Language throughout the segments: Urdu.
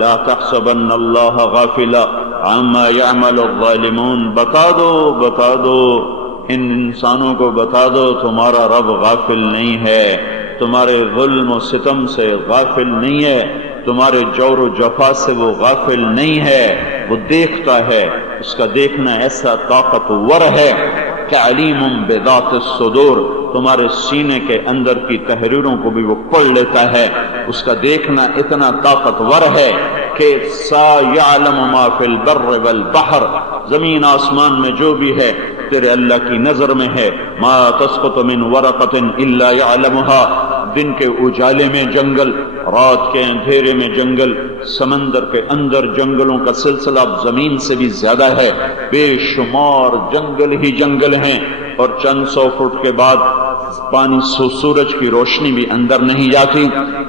لا تحسبن اللہ غافلا عما يعمل الظالمون، بتا دو ان انسانوں کو بتا دو تمہارا رب غافل نہیں ہے، تمہارے ظلم و ستم سے غافل نہیں ہے، تمہارے جور و جفا سے وہ غافل نہیں ہے، وہ دیکھتا ہے، اس کا دیکھنا ایسا طاقتور ہے کہ علیم بذات الصدور، تمہارے سینے کے اندر کی تحریروں کو بھی وہ پڑھ لیتا ہے، اس کا دیکھنا اتنا طاقتور ہے کہ سا یعلم ما فی البر والبحر، زمین آسمان میں جو بھی ہے تیرے اللہ کی نظر میں ہے، ما تسقط من ورقۃ الا یعلمها، دن کے اجالے میں جنگل، رات کے اندھیرے میں جنگل، سمندر کے اندر جنگلوں کا سلسلہ زمین سے بھی زیادہ ہے، بے شمار جنگل ہی جنگل ہیں، اور چند سو فٹ کے بعد پانی سورج کی روشنی بھی اندر نہیں جاتی۔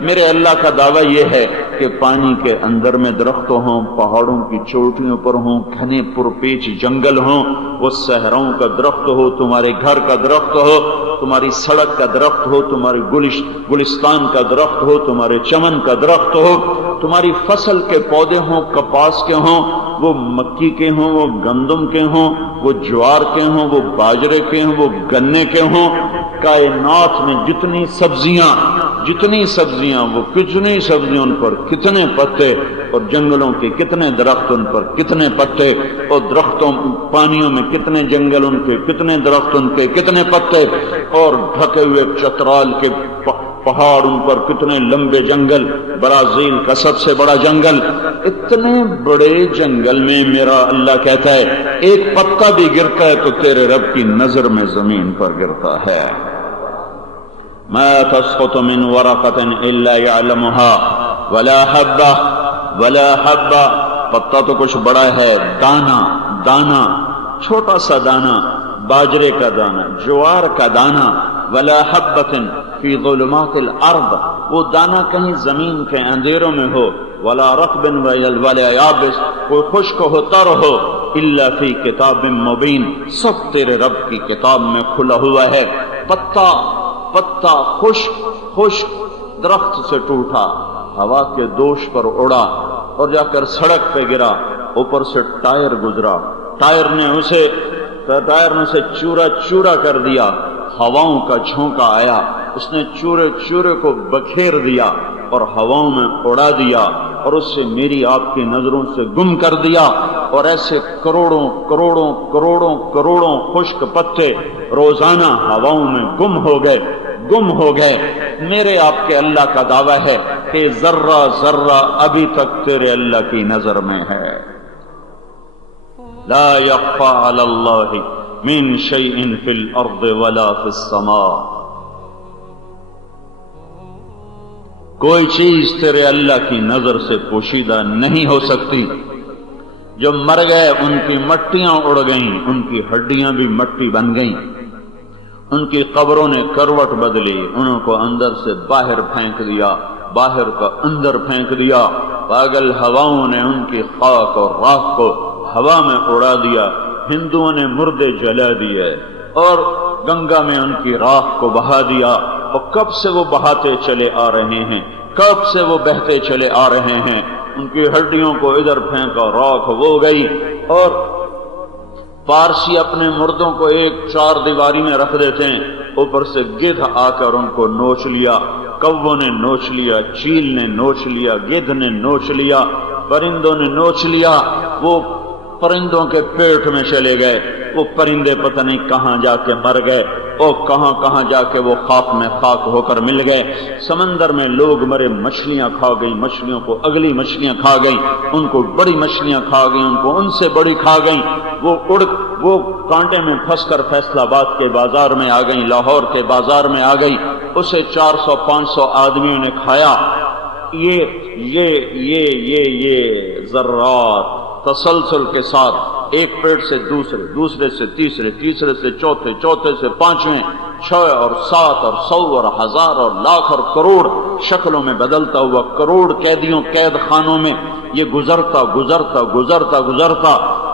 میرے اللہ کا دعویٰ یہ ہے کہ پانی کے اندر میں درخت ہوں، پہاڑوں کی چوٹیوں پر ہوں، گھنے پرپیچ جنگل ہوں، وہ صحراؤں کا درخت ہو، تمہارے گھر کا درخت ہو، تمہاری سڑک کا درخت ہو، تمہاری گلستان کا درخت ہو، تمہارے چمن کا درخت ہو، تمہاری فصل کے پودے ہوں، کپاس کے ہوں، وہ مکی کے ہوں، وہ گندم کے ہوں، وہ جوار کے ہوں، وہ باجرے کے ہوں، وہ گنے کے ہوں، کائنات میں جتنی سبزیاں وہ کتنی سبزیاں، ان پر کتنے پتے، اور جنگلوں کے کتنے درخت، ان پر کتنے پتے، اور درختوں پانیوں میں کتنے جنگل، ان کے کتنے درخت، ان کے کتنے پتے، اور ڈھکے ہوئے چترال کے پہاڑ، ان پر کتنے لمبے جنگل، برازیل کا سب سے بڑا جنگل، اتنے بڑے جنگل میں میرا اللہ کہتا ہے ایک پتا بھی گرتا ہے تو تیرے رب کی نظر میں زمین پر گرتا ہے۔ ما تسقط من ورقۃ الا يعلمها ولا حبہ، پتا تو کچھ بڑا ہے، دانا چھوٹا سا دانا، باجرے کا دانا، جوار کا دانا، ولا حبۃ فی ظلمات الارض، وہ دانا کہیں زمین کے اندھیروں میں ہو، ولا رطب ولا یابس، کوئی خشک ہو تر ہو، الا فی کتاب مبین، سب تیرے رب کی کتاب میں کھلا ہوا ہے۔ پتا خشک درخت سے ٹوٹا، ہوا کے دوش پر اڑا اور جا کر سڑک پہ گرا، اوپر سے ٹائر گزرا، ٹائر نے اسے چورا چورا کر دیا، ہواؤں کا جھونکا آیا، اس نے چورے کو بکھیر دیا اور ہواؤں میں اڑا دیا، اور اس سے میری آپ کی نظروں سے گم کر دیا، اور ایسے کروڑوں خشک پتے روزانہ ہواؤں میں گم ہو گئے۔ میرے آپ کے اللہ کا دعویٰ ہے کہ ذرہ ذرہ ابھی تک تیرے اللہ کی نظر میں ہے۔ لا يخفى على الله من شيء في الارض ولا في السماء، کوئی چیز تیرے اللہ کی نظر سے پوشیدہ نہیں ہو سکتی۔ جو مر گئے ان کی مٹیاں اڑ گئیں، ان کی ہڈیاں بھی مٹی بن گئیں، ان کی قبروں نے کروٹ بدلی، انہوں کو اندر سے باہر پھینک دیا، باہر کا اندر پھینک دیا، پاگل ہواؤں نے ان کی خاک اور راکھ کو ہوا میں اڑا دیا، ہندوؤں نے مردے جلا دیے اور گنگا میں ان کی راکھ کو بہا دیا، اور کب سے وہ بہاتے چلے آ رہے ہیں، کب سے وہ بہتے چلے آ رہے ہیں، ان کی ہڈیوں کو ادھر پھینکا، راکھ ہو گئی، اور پارسی اپنے مردوں کو ایک چار دیواری میں رکھ دیتے ہیں، اوپر سے گدھ آ کر ان کو نوچ لیا، کووں نے نوچ لیا، چیل نے نوچ لیا، گدھ نے نوچ لیا، پرندوں نے نوچ لیا، وہ پرندوں کے پیٹ میں چلے گئے، وہ پرندے پتہ نہیں کہاں جا کے مر گئے، اور کہاں جا کے وہ خاک میں خاک ہو کر مل گئے۔ سمندر میں لوگ مرے، مچھلیاں کھا گئی، مچھلیوں کو اگلی مچھلیاں کھا گئی، ان کو بڑی مچھلیاں کھا گئی، ان کو ان سے بڑی کھا گئی، وہ کانٹے میں پھنس کر فیصل آباد کے بازار میں آ گئی، لاہور کے بازار میں آ گئی، اسے 400-500 آدمیوں نے کھایا۔ یہ ذرات تسلسل کے ساتھ ایک پیڑ سے دوسرے سے تیسرے سے چوتھے سے پانچویں، 6 اور 7 اور 100 اور 1000 اور لاکھ اور کروڑ شکلوں میں بدلتا ہوا، کروڑ قیدیوں قید خانوں میں یہ گزرتا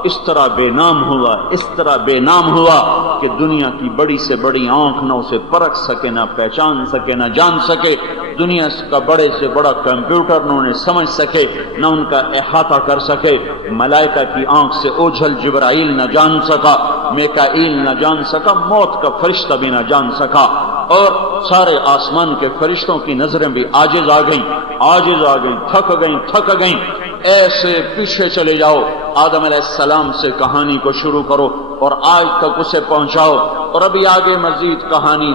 اس طرح بے نام ہوا، اس طرح بے نام ہوا کہ دنیا کی بڑی سے بڑی آنکھ نہ اسے پرکھ سکے، نہ پہچان سکے، نہ جان سکے، دنیا کا بڑے سے بڑا کمپیوٹر نہ انہیں سمجھ سکے، نہ ان کا احاطہ کر سکے، ملائکہ کی آنکھ سے اوجھل جبرائیل نہ جان سکا، میکائیل نہ جان سکا، موت کا فرشتہ بھی نہ جان سکا، اور سارے آسمان کے فرشتوں کی نظریں بھی عاجز آ گئیں، تھک گئیں۔ ایسے پیچھے چلے جاؤ، آدم علیہ السلام سے کہانی کو شروع کرو اور آج تک اسے پہنچاؤ، اور ابھی آگے مزید کہانی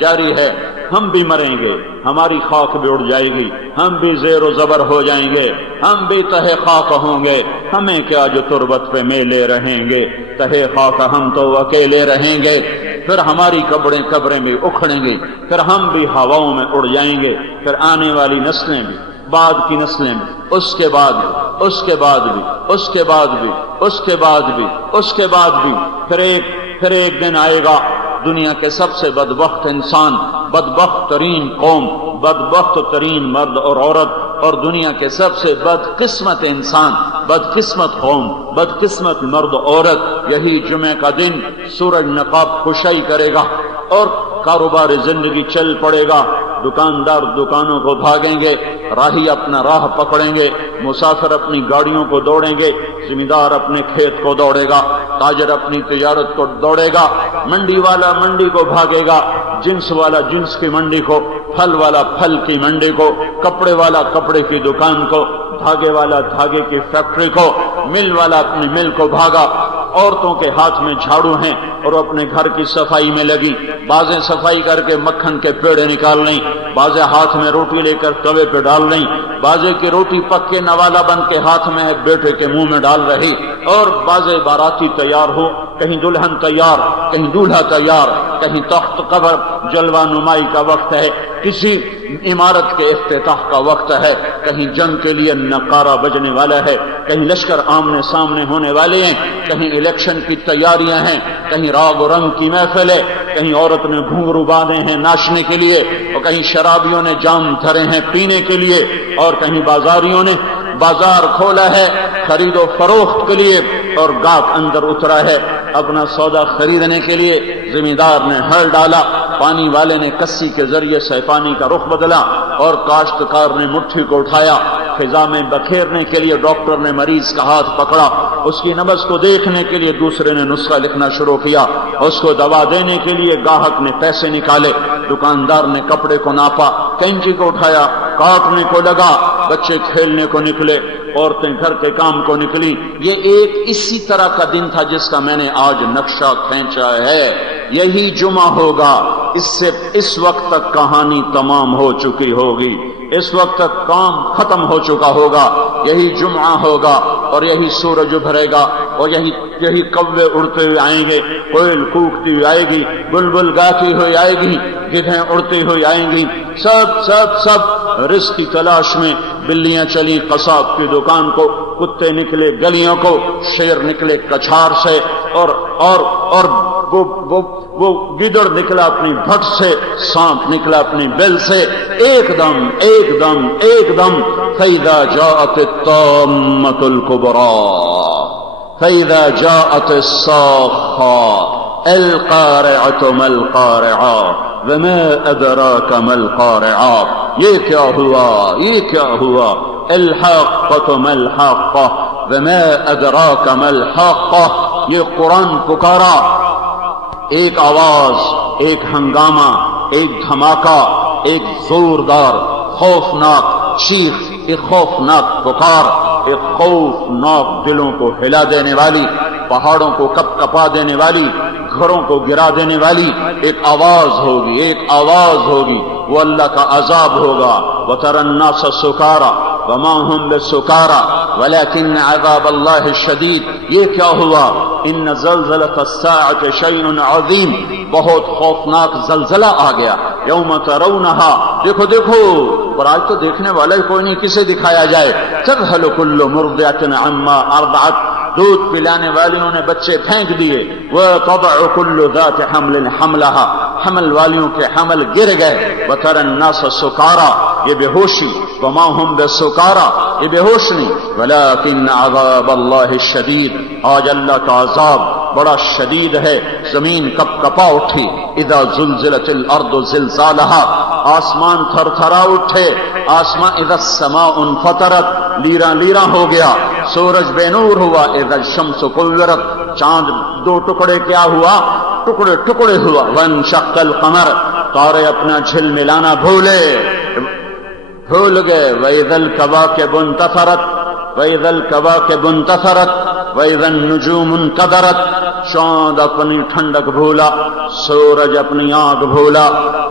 جاری ہے۔ ہم بھی مریں گے، ہماری خاک بھی اڑ جائے گی، ہم بھی زیر و زبر ہو جائیں گے، ہم بھی تہے خاک ہوں گے، ہمیں کیا جو تربت پہ میلے رہیں گے، تہے خاک ہم تو اکیلے رہیں گے، پھر ہماری قبریں بھی اکھڑیں گی، پھر ہم بھی ہواؤں میں اڑ جائیں گے، پھر آنے والی نسلیں بھی، بعد کی نسلیں بھی، اس کے بعد بھی، پھر ایک دن آئے گا دنیا کے سب سے بدبخت انسان، بدبخت ترین قوم، بدبخت ترین مرد اور عورت، اور دنیا کے سب سے بدقسمت انسان، بدقسمت قوم، بدقسمت مرد عورت، یہی جمعہ کا دن سورج نقاب کشائی کرے گا اور کاروبار زندگی چل پڑے گا، دکاندار دکانوں کو بھاگیں گے، راہی اپنا راہ پکڑیں گے، مسافر اپنی گاڑیوں کو دوڑیں گے، زمیندار اپنے کھیت کو دوڑے گا، تاجر اپنی تجارت کو دوڑے گا، منڈی والا منڈی کو بھاگے گا، جنس والا جنس کی منڈی کو، پھل والا پھل کی منڈی کو، کپڑے والا کپڑے کی دکان کو، دھاگے والا دھاگے کی فیکٹری کو، مل والا اپنی مل کو بھاگا۔ عورتوں کے ہاتھ میں جھاڑو ہیں اور اپنے گھر کی صفائی میں لگی، بازیں صفائی کر کے مکھن کے پیڑے نکال لیں، بازیں ہاتھ میں روٹی لے کر توے پہ ڈال لیں، بازے کی روٹی پک کے نوالا بن کے ہاتھ میں ہے بیٹے کے منہ میں ڈال رہی، اور بازے باراتی تیار ہو، کہیں دلہن تیار، کہیں دولہا تیار، کہیں تخت قبر جلوہ نمائی کا وقت ہے، کسی عمارت کے افتتاح کا وقت ہے، کہیں جنگ کے لیے نقارہ بجنے والا ہے، کہیں لشکر آمنے سامنے ہونے والے ہیں، کہیں الیکشن کی تیاریاں ہیں، کہیں راگ و رنگ کی محفل ہے، کہیں عورت نے گھنگرو باندھے ہیں ناچنے کے لیے، اور کہیں شرابیوں نے جام دھرے ہیں پینے کے لیے، اور کہیں بازاریوں نے بازار کھولا ہے خرید و فروخت کے لیے، اور گاہک اندر اترا ہے اپنا سودا خریدنے کے لیے، زمیندار نے ہل ڈالا، پانی والے نے کسی کے ذریعے سے پانی کا رخ بدلا، اور کاشتکار نے مٹھی کو اٹھایا، فضا میں بکھیرنے کے لیے ڈاکٹر نے مریض کا ہاتھ پکڑا، اس کی نبض کو دیکھنے کے لیے دوسرے نے نسخہ لکھنا شروع کیا، اس کو دوا دینے کے لیے گاہک نے پیسے نکالے، دکاندار نے کپڑے کو ناپا، کینچی کو اٹھایا، کاٹنے کو لگا، بچے کھیلنے کو نکلے، عورتیں گھر کے کام کو نکلی۔ یہ ایک اسی طرح کا دن تھا جس کا میں نے آج نقشہ کھینچا ہے، یہی جمعہ ہوگا، اس وقت تک کہانی تمام ہو چکی ہوگی، اس وقت تک کام ختم ہو چکا ہوگا، یہی جمعہ ہوگا، اور یہی سورج ابھرے گا، اور یہی کوے اڑتے ہوئے آئیں گے، کوئل کوکتی ہوئی آئے گی، بلبل گاتی ہوئی آئے گی، گدھیں اڑتی ہوئی آئیں گی، سب رزق کی تلاش میں، بلیاں چلی قصاب کی دکان کو، کتے نکلے گلیوں کو، شیر نکلے کچھار سے، اور وہ گدڑ نکلا اپنی بھٹ سے، سانپ نکلا اپنی بل سے، ایک دم فَإِذَا جَاءَتِ الطَّامَّةُ الْكُبْرَى فَإِذَا جَاءَتِ الصَّاخَّةُ الْقَارِعَةُ مَا الْقَارِعَةُ وَمَا أَدْرَاكَ مَا الْقَارِعَةُ، یہ کیا ہوا، الْحَاقَّةُ مَا الْحَاقَّةُ وَمَا أَدْرَاكَ مَا الْحَاقَّةُ، یہ قرآن پکارا، ایک آواز، ایک ہنگامہ، ایک دھماکہ، ایک زوردار خوفناک چیخ، ایک خوفناک پکار، ایک خوفناک دلوں کو ہلا دینے والی، پہاڑوں کو کپ کپا دینے والی، گھروں کو گرا دینے والی ایک آواز ہوگی، وہ اللہ کا عذاب ہوگا۔ وَتَرَى النَّاسَ سُكَارَى وَمَا هُمْ بِسُكَارَى وَلَكِنَّ عَذَابَ اللَّهِ شَدِيدٌ، یہ کیا ہوا؟ إِنَّ زَلْزَلَةَ السَّاعَةِ شَيْءٌ عَظِيمٌ، بہت خوفناک زلزلہ آ گیا۔ یوم ترونہا، دیکھو، پر آج تو دیکھنے والا ہی کوئی نہیں، کسے دکھایا جائے؟ تذہل کل مرضعۃ عما ارضعت، دودھ پلانے والیوں نے بچے پھینک دیے، وتضع کل ذات حمل حملها، حمل والیوں کے حمل گر گئے۔ وترى الناس سکارى، یہ بے ہوشی وما هم بسکارا، یہ بے ہوش نہیں، ولکن عذاب اللہ الشدید، آج اللہ کا عذاب بڑا شدید ہے۔ زمین کپ کپا اٹھی، اذا زلزلت الارض زلزالہا، آسمان تھر تھرا اٹھے، آسمان، اذا السماء انفطرت، لیراں لیراں ہو گیا، سورج بے نور ہوا، اذا الشمس کورت، چاند دو ٹکڑے کیا ہوا، ٹکڑے ٹکڑے ہوا، وانشق القمر، تارے اپنا جھل ملانا بھول گئے، وَإِذَا الْكَوَاكِبُ انتَثَرَتْ وَإِذَا الْكَوَاكِبُ انتَثَرَتْ وَإِذَا النُّجُومُ انْكَدَرَتْ، چاند اپنی ٹھنڈک بھولا، سورج اپنی آگ بھولا،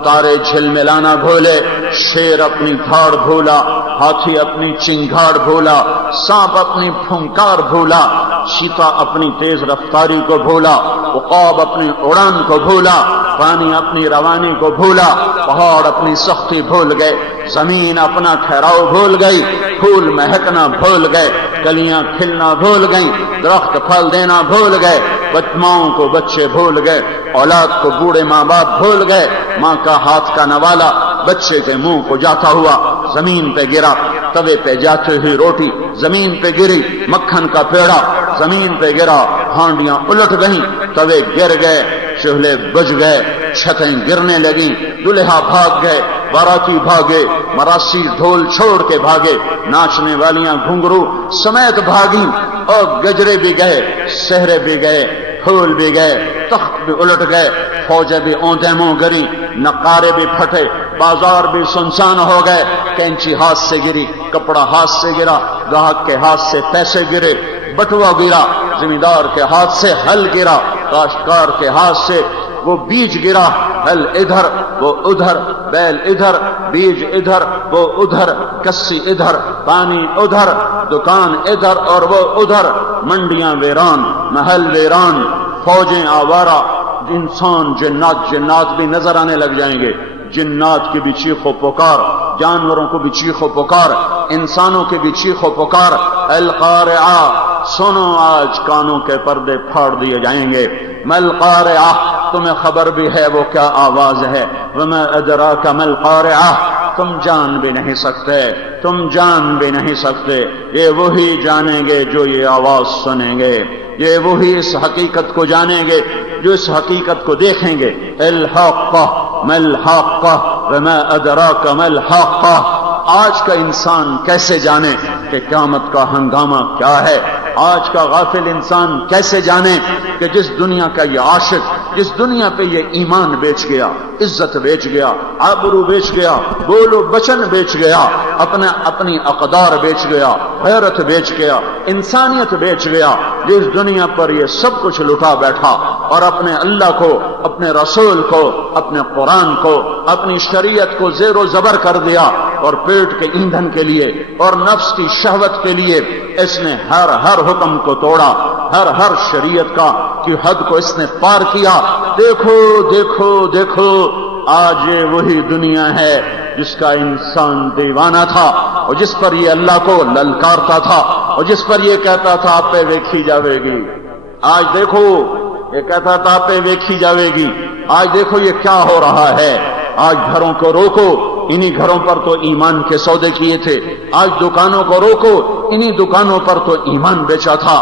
تارے جھل ملانا بھولے، شیر اپنی دھاڑ بھولا، ہاتھی اپنی چنگھاڑ بھولا، سانپ اپنی پھنکار بھولا، چیتا اپنی تیز رفتاری کو بھولا، عقاب اپنی اڑان کو بھولا، پانی اپنی روانی کو بھولا، پہاڑ اپنی سختی بھول گئے، زمین اپنا ٹھہراؤ بھول گئی، پھول مہکنا بھول گئے، کلیاں کھلنا بھول گئیں، درخت پھل دینا بھول گئے، ماؤں کو بچے بھول گئے، اولاد کو بوڑھے ماں باپ بھول گئے، ماں کا ہاتھ کا نوالا بچے کے منہ کو جاتا ہوا زمین پہ گرا، توے پہ جاتی ہوئی روٹی زمین پہ گری، مکھن کا پیڑا زمین پہ گرا، ہانڈیاں الٹ گئیں، توے گر گئے، چولہے بج گئے، چھتیں گرنے لگیں، دلہا بھاگ گئے، باراتی بھاگے، مراسی ڈھول چھوڑ کے بھاگے، ناچنے والیاں گھنگرو سمیت بھاگیں، اور گجرے بھی گئے، سہرے بھی گئے، پھول بھی گئے، تخت بھی الٹ گئے، فوجیں بھی اونتے منہ گری، نقارے بھی پھٹے، بازار بھی سنسان ہو گئے، کینچی ہاتھ سے گری، کپڑا ہاتھ سے گرا، گاہک کے ہاتھ سے پیسے گرے، بٹوا گرا، زمیندار کے ہاتھ سے ہل گرا، کاشتکار کے ہاتھ سے وہ بیج گرا، ہل ادھر وہ ادھر، بیل ادھر، بیج ادھر وہ ادھر، کسی ادھر، پانی ادھر، دکان ادھر اور وہ ادھر، منڈیاں ویران، محل ویران، فوجیں آوارہ، انسان جنات بھی نظر آنے لگ جائیں گے، جنات کی بھی چیخ و پکار، جانوروں کو بھی چیخ و پکار، انسانوں کی بھی چیخ و پکار، القارعہ، سنو آج کانوں کے پردے پھاڑ دیے جائیں گے، مل قارعہ، تمہیں خبر بھی ہے وہ کیا آواز ہے، وما ادراک مل قارعہ، تم جان بھی نہیں سکتے، تم جان بھی نہیں سکتے، یہ وہی جانیں گے جو یہ آواز سنیں گے، یہ وہی اس حقیقت کو جانیں گے جو اس حقیقت کو دیکھیں گے، الحاقہ مل حاقہ وما ادراک مل حاقہ، آج کا انسان کیسے جانے کہ قیامت کا ہنگامہ کیا ہے، آج کا غافل انسان کیسے جانے کہ جس دنیا کا یہ عاشق، جس دنیا پہ یہ ایمان بیچ گیا، عزت بیچ گیا، آبرو بیچ گیا، بول و بچن بیچ گیا، اپنی اقدار بیچ گیا، غیرت بیچ گیا، انسانیت بیچ گیا، جس دنیا پر یہ سب کچھ لٹا بیٹھا اور اپنے اللہ کو، اپنے رسول کو، اپنے قرآن کو، اپنی شریعت کو زیر و زبر کر دیا، اور پیٹ کے ایندھن کے لیے اور نفس کی شہوت کے لیے اس نے ہر حکم کو توڑا، ہر شریعت کا کی حد کو اس نے پار کیا۔ دیکھو دیکھو دیکھو، آج یہ وہی دنیا ہے جس کا انسان دیوانہ تھا، اور جس پر یہ اللہ کو للکارتا تھا، اور جس پر یہ کہتا تھا آپ پہ ویکھی جاوے گی۔ آج دیکھو، یہ کہتا تھا آپ پہ ویکھی جاوے گی، آج دیکھو یہ کیا ہو رہا ہے۔ آج گھروں کو روکو، انہی گھروں پر تو ایمان کے سودے کیے تھے۔ آج دکانوں کو روکو، انہی دکانوں پر تو ایمان بیچا تھا۔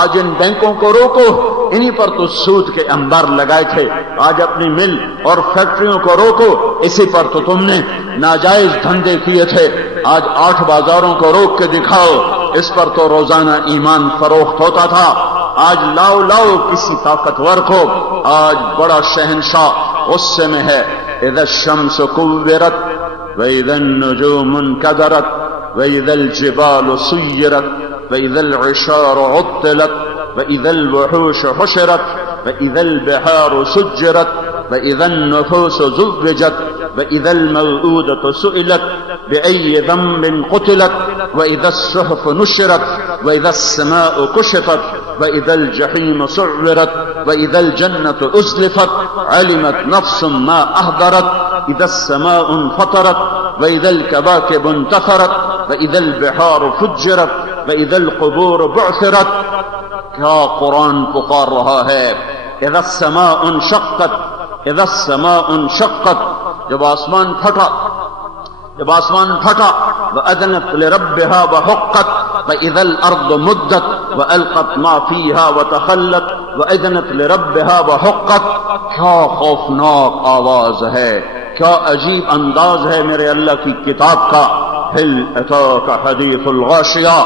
آج ان بینکوں کو روکو، انہی پر تو سود کے انبار لگائے تھے۔ آج اپنی مل اور فیکٹریوں کو روکو، اسی پر تو تم نے ناجائز دھندے کیے تھے۔ آج 8 بازاروں کو روک کے دکھاؤ، اس پر تو روزانہ ایمان فروخت ہوتا تھا۔ آج لاؤ کسی طاقتور کو، آج بڑا شہنشاہ غصے میں ہے۔ اذا الشمس كورت واذا النجوم انكدرت واذا الجبال سيرت واذا العشار عطلت واذا الوحوش حشرت واذا البحار سجرت واذا النفوس زوجت واذا الموءودة سئلت بأي ذنب قتلت واذا الصحف نشرت واذا السماء كشطت واذا الجحيم سعرت واذا الجنة أزلفت علمت نفس ما أهدرت اذا السماء انفطرت واذا الكواكب انتثرت واذا البحار فجرت واذا القبور بعثرت۔ کیا قرآن پکار رہا ہے، اذا السماء انشقت، اذا السماء انشقت، جب آسمان پھٹا وأذنت لربها وحقت وإذا الأرض مدت وألقت ما فيها وتخلت وأذنت لربها وحقت. کیا خوفناک آواز ہے، کیا عجیب انداز ہے میرے اللہ کی کتاب کا. هل أتاك حديث الغاشية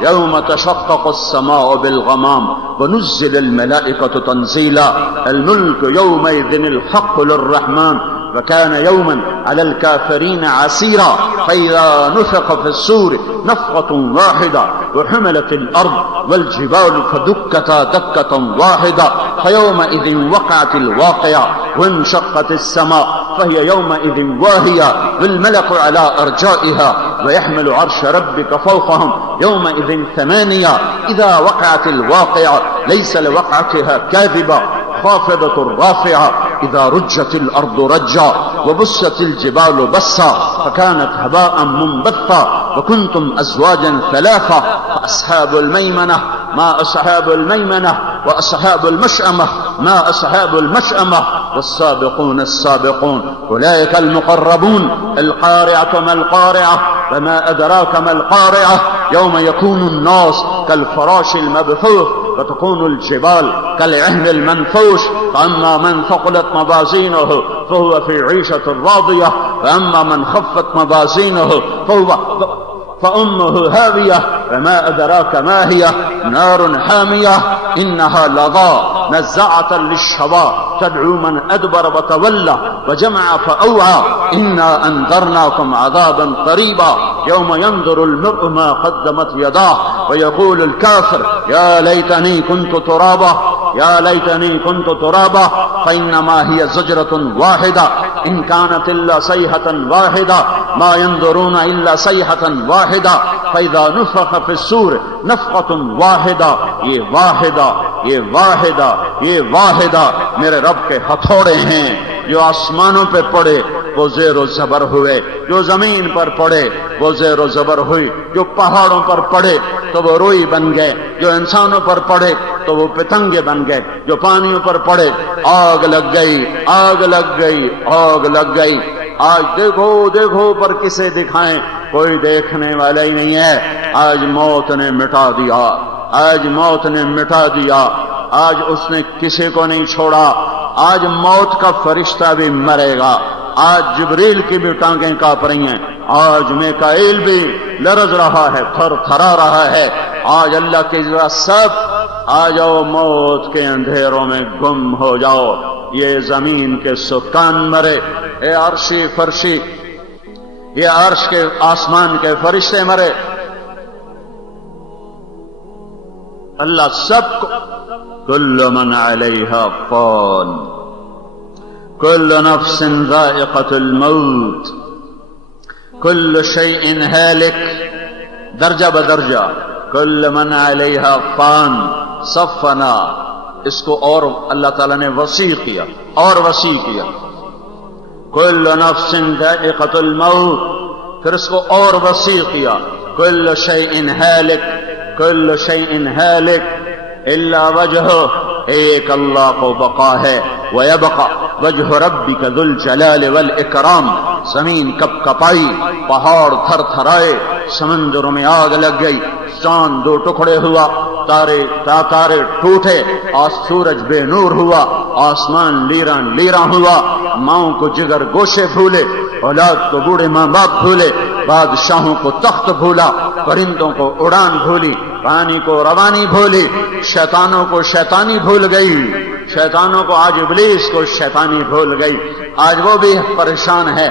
يوم تشقق السماء بالغمام ونزل الملائكة تنزيلا الملك يومئذ الحق للرحمن وكان يوما على الكافرين عسيرا. فإذا نفخ في الصور نفخة واحدة وحملت الأرض والجبال فدكتا دكة واحدة فيومئذ وقعت الواقعة وانشقت السماء فهي يومئذ واهية والملك على أرجائها ويحمل عرش ربك فوقهم يومئذ ثمانية. إذا وقعت الواقعة ليس لوقعتها كاذبة خافضة رافعة إذا رجت الأرض رجا وبست الجبال بسا فكانت هباء منبثا وكنتم أزواجا ثلاثة فأصحاب الميمنة ما أصحاب الميمنة وأصحاب المشأمة ما أصحاب المشأمة والسابقون السابقون أولئك المقربون. القارعة ما القارعة وما أدراك ما القارعة يوم يكون الناس كالفراش المبثوث وتكون الجبال كالعهن المنفوش. فأما من ثقلت موازينه فهو في عيشة راضية وأما من خفت موازينه فأمه هاوية وما أدراك ما هي نار حامية إنها لظى نزاعة للشوى تدعو من أدبر وتولى وجمع فأوعى إنا أنذرناكم عذابا قريبا يوم ينظر المرء ما قدمت يداه ويقول الكافر يا ليتني كنت ترابا يا ليتني كنت ترابا. فإنما هي زجرة واحدة إن كانت إلا صيحة واحدة ما ينظرون إلا صيحة واحدة فإذا نفخ في الصور نفخة واحدة. یہ واحدہ یہ واحدہ یہ واحدہ میرے رب کے ہتھوڑے ہیں جو آسمانوں پہ پڑے وہ زیر و زبر ہوئے، جو زمین پر پڑے وہ زیر و زبر ہوئی، جو پہاڑوں پر پڑے تو وہ روئی بن گئے، جو انسانوں پر پڑے تو وہ پتنگے بن گئے، جو پانیوں پر پڑے آگ لگ گئی آگ لگ گئی آگ لگ گئی. آج دیکھو دیکھو پر کسے دکھائیں، کوئی دیکھنے والا ہی نہیں ہے. آج موت نے مٹا دیا، آج موت نے مٹا دیا، آج اس نے کسی کو نہیں چھوڑا. آج موت کا فرشتہ بھی مرے گا، آج جبریل کی بھی ٹانگیں کانپ رہی ہیں، آج میکائیل بھی لرز رہا ہے، تھر تھرا رہا ہے. آج اللہ کے ذرا سب آ جاؤ، موت کے اندھیروں میں گم ہو جاؤ. یہ زمین کے سکان مرے، اے عرشی فرشی، یہ عرش کے آسمان کے فرشتے مرے. اللہ سب کو کل من علیہا فان کل نفس ذائقۃ الموت کل شیء ہالک، درجہ بدرجہ کل من علیہا فان. صفنا اس کو اور اللہ تعالیٰ نے وسیع کیا اور وسیع کیا. کل نفس ذائقۃ الموت، پھر اس کو اور وسیع کیا. کل شیء ہالک کل شیء ہالک الا وجہہ، ایک اللہ کو بقا ہے. ویبقى وجہ ربک ذو الجلال والاکرام. زمین کپ کپائی، پہاڑ تھر تھرائے، سمندروں میں آگ لگ گئی، چاند دو ٹکڑے ہوا، تارے ٹوٹے، سورج بے نور ہوا، آسمان لیراں لیراں ہوا. ماؤں کو جگر گوشے بھولے، اولاد کو بوڑھے ماں باپ بھولے، بادشاہوں کو تخت بھولا، پرندوں کو اڑان بھولی، پانی کو روانی بھولی، شیطانوں کو شیطانی بھول گئی، شیطانوں کو آج ابلیس کو شیطانی بھول گئی. آج وہ بھی پریشان ہے،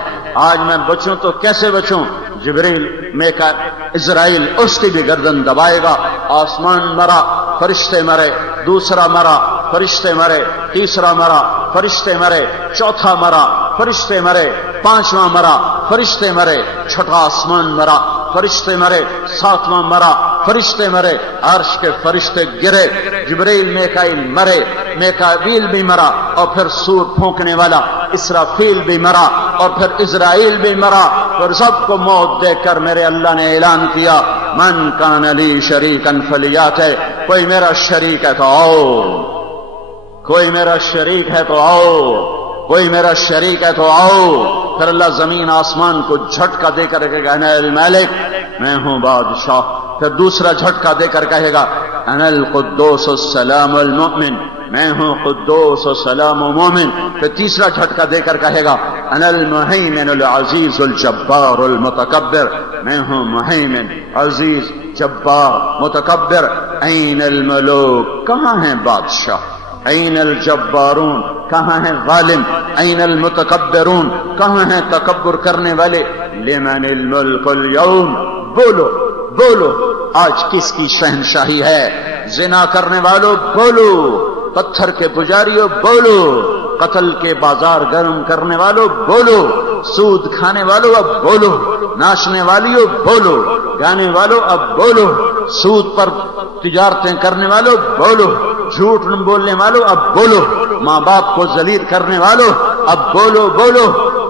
آج میں بچوں تو کیسے بچوں؟ جبریل میکا اسرائیل اس کی بھی گردن دبائے گا. آسمان مرا، فرشتے مرے، دوسرا مرا، فرشتے مرے، تیسرا مرا، فرشتے مرے، چوتھا مرا، فرشتے مرے، پانچواں مرا، فرشتے مرے، چھٹا آسمان مرا، فرشتے مرے، ساتواں مرا، فرشتے مرے، عرش کے فرشتے گرے، جبریل میکائیل مرے، میکائیل بھی مرا، اور پھر سور پھونکنے والا اسرافیل بھی مرا، اور پھر اسرائیل بھی مرا. اور سب کو موت دیکھ کر میرے اللہ نے اعلان کیا من کان لی شریکا فلیات، کوئی میرا شریک ہے تو آؤ، کوئی میرا شریک ہے تو آؤ، کوئی میرا شریک ہے تو آؤ. پھر اللہ زمین آسمان کو جھٹکا دے کر کہے گا انا الملک، میں ہوں بادشاہ. پھر دوسرا جھٹکا دے کر کہے گا انا القدوس السلام المؤمن، میں ہوں قدوس و سلام و مومن. پھر تیسرا جھٹکا دے کر کہے گا انا المہیمن العزیز الجبار المتکبر، میں ہوں مہیمن، عزیز، جبار، متکبر. این الملوک، کہاں ہیں بادشاہ؟ این الجبارون، کہاں ہیں ظالم؟ این المتکبرون، کہاں ہیں تکبر کرنے والے؟ لمن الملک اليوم، بولو بولو آج کس کی شہنشاہی ہے؟ زنا کرنے والوں بولو، پتھر کے پجاریوں بولو، قتل کے بازار گرم کرنے والوں بولو، سود کھانے والوں اب بولو، ناچنے والیوں بولو، گانے والوں اب بولو، سود پر تجارتیں کرنے والوں بولو، جھوٹ بولنے والوں اب بولو، ماں باپ کو ذلیل کرنے والوں اب بولو بولو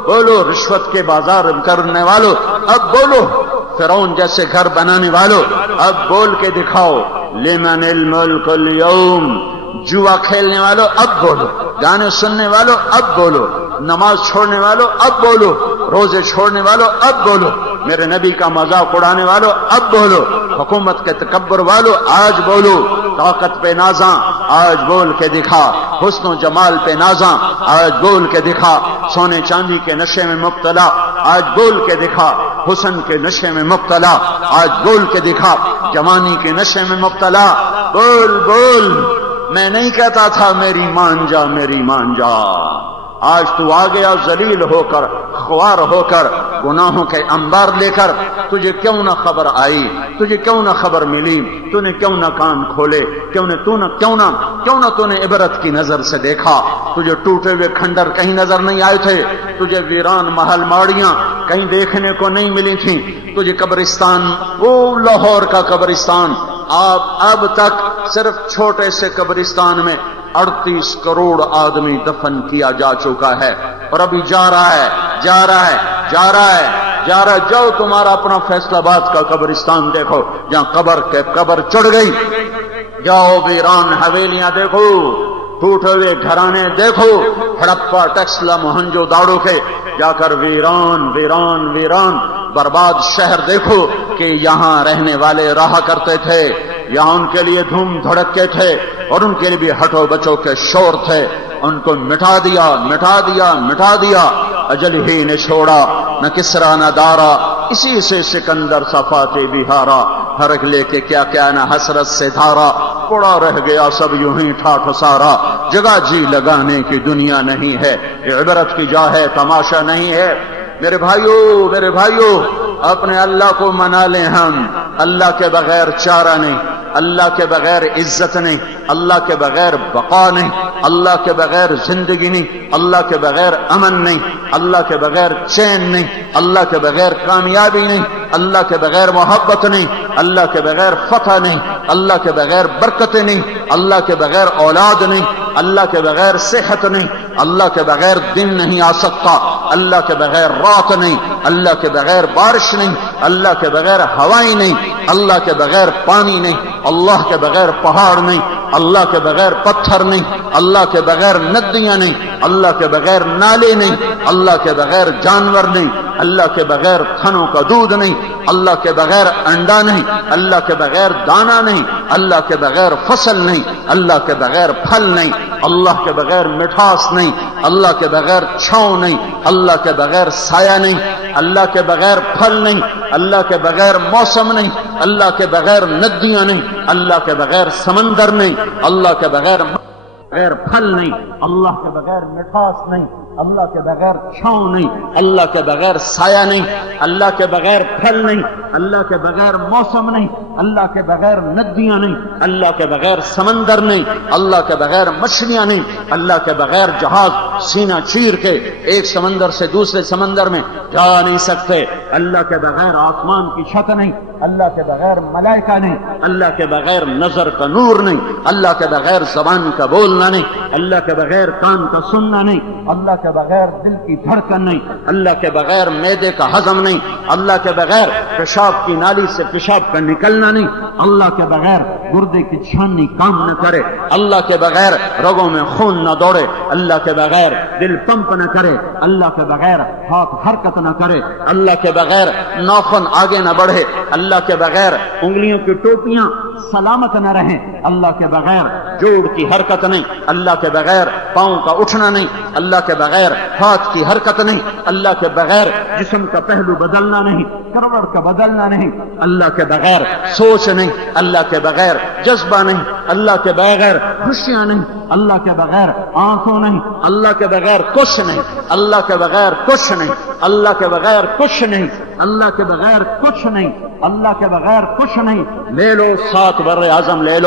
بولو، رشوت کے بازار کرنے والوں اب بولو، فرعون جیسے گھر بنانے والوں اب بول کے دکھاؤ. لمن الملک اليوم، جوا کھیلنے والوں اب بولو، گانے سننے والوں اب بولو، نماز چھوڑنے والوں اب بولو، روزے چھوڑنے والوں اب بولو، میرے نبی کا مذاق اڑانے والوں اب بولو، حکومت کے تکبر والوں آج بولو، طاقت پہ نازاں آج بول کے دکھا، حسن و جمال پہ نازاں آج بول کے دکھا، سونے چاندی کے نشے میں مبتلا آج بول کے دکھا، حسن کے نشے میں مبتلا آج بول کے دکھا، جوانی کے نشے میں مبتلا بول بول. میں نہیں کہتا تھا میری مان جا میری مان جا، آج تو آ گیا ذلیل ہو کر، خوار ہو کر، گناہوں کے انبار لے کر. تجھے کیوں نہ خبر آئی، تجھے کیوں نہ خبر ملی، تو نے کیوں نہ کان کھولے، کیوں نہ تو نے عبرت کی نظر سے دیکھا؟ تجھے ٹوٹے ہوئے کھنڈر کہیں نظر نہیں آئے تھے؟ تجھے ویران محل ماڑیاں کہیں دیکھنے کو نہیں ملی تھیں؟ تجھے قبرستان، وہ لاہور کا قبرستان، اب تک صرف چھوٹے سے قبرستان میں 38 کروڑ آدمی دفن کیا جا چکا ہے، اور ابھی جا رہا ہے. جاؤ تمہارا اپنا فیصل آباد کا قبرستان دیکھو جہاں قبر چڑھ گئی. جاؤ ویران حویلیاں دیکھو، ٹوٹے ہوئے گھرانے دیکھو، ہڑپا ٹیکسلا موہنجو داڑو کے جا کر ویران ویران ویران برباد شہر دیکھو کہ یہاں رہنے والے رہا کرتے تھے، یہاں ان کے لیے دھوم دھڑکے تھے، اور ان کے لیے بھی ہٹو بچو کے شور تھے. ان کو مٹا دیا. اجل ہی نے چھوڑا، نہ کسرا نہ دارا، اسی سے سکندر صفاتے بہارا، ہرک لے کے کیا نہ حسرت سے دھارا. پڑا رہ گیا سب یوں ہی ٹھاٹھ سارا، جگہ جی لگانے کی دنیا نہیں ہے، یہ عبرت کی جا ہے، تماشا نہیں ہے. میرے بھائیو اپنے اللہ کو منا لیں. ہم اللہ کے بغیر چارہ نہیں، اللہ کے بغیر عزت نہیں، اللہ کے بغیر بقا نہیں، اللہ کے بغیر زندگی نہیں، اللہ کے بغیر امن نہیں، اللہ کے بغیر چین نہیں، اللہ کے بغیر کامیابی نہیں، اللہ کے بغیر محبت نہیں، اللہ کے بغیر فتح نہیں، اللہ کے بغیر برکتیں نہیں، اللہ کے بغیر اولاد نہیں، اللہ کے بغیر صحت نہیں، اللہ کے بغیر دن نہیں آ سکتا، اللہ کے بغیر رات نہیں، اللہ کے بغیر بارش نہیں، اللہ کے بغیر ہوائیں نہیں، اللہ کے بغیر پانی نہیں، اللہ کے بغیر پہاڑ نہیں، اللہ کے بغیر پتھر نہیں، اللہ کے بغیر ندیاں نہیں، اللہ کے بغیر نالے نہیں، اللہ کے بغیر جانور نہیں، اللہ کے بغیر تھنوں کا دودھ نہیں، اللہ کے بغیر انڈا نہیں، اللہ کے بغیر دانہ نہیں، اللہ کے بغیر فصل نہیں، اللہ کے بغیر پھل نہیں، اللہ کے بغیر مٹھاس نہیں، اللہ کے بغیر چھاؤں نہیں، اللہ کے بغیر سایہ نہیں، اللہ کے بغیر پھل نہیں، اللہ کے بغیر موسم نہیں، اللہ کے بغیر ندیاں نہیں، اللہ کے بغیر سمندر نہیں، اللہ کے بغیر پھل نہیں، اللہ کے بغیر مٹھاس نہیں، اللہ کے بغیر چھاؤں نہیں، اللہ کے بغیر سایہ نہیں، اللہ کے بغیر پھل نہیں، اللہ کے بغیر موسم نہیں، اللہ کے بغیر ندیاں نہیں، اللہ کے بغیر سمندر نہیں، اللہ کے بغیر مچھلیاں نہیں، اللہ کے بغیر جہاز سینہ چیر کے ایک سمندر سے دوسرے سمندر میں جا نہیں سکتے، اللہ کے بغیر آسمان کی چھت نہیں، اللہ کے بغیر ملائکہ نہیں، اللہ کے بغیر نظر کا نور نہیں، اللہ کے بغیر زبان کا بولنا نہیں، اللہ کے بغیر کان کا سننا نہیں، اللہ کے بغیر دل کی دھڑکن نہیں، اللہ کے بغیر معدے کا ہضم نہیں، اللہ کے بغیر پیشاب کی نالی سے پیشاب کا نکلنا نہیں، اللہ کے بغیر گردے کی چھاننی کام نہ کرے، اللہ کے بغیر رگوں میں خون نہ دوڑے، اللہ کے بغیر دل پمپ نہ کرے، اللہ کے بغیر ہاتھ حرکت نہ کرے، اللہ کے بغیر ناخن آگے نہ بڑھے، اللہ کے بغیر انگلیوں کی ٹوپیاں سلامت نہ رہیں، اللہ کے بغیر جوڑ کی حرکت نہیں، اللہ کے بغیر پاؤں کا اٹھنا نہیں، اللہ کے بغیر ہاتھ کی حرکت نہیں، اللہ کے بغیر جسم کا پہلو بدلنا نہیں، کروڑ کا بدلنا نہیں، اللہ کے بغیر سوچ نہیں، اللہ کے بغیر جذبہ نہیں، اللہ کے بغیر خوشیاں نہیں، اللہ کے بغیر آنکھوں نہیں، اللہ کے بغیر کچھ نہیں، اللہ کے بغیر کچھ نہیں، اللہ کے بغیر کچھ نہیں، اللہ کے بغیر کچھ نہیں، اللہ کے بغیر کچھ نہیں۔ لے لو 7 بر اعظم، لے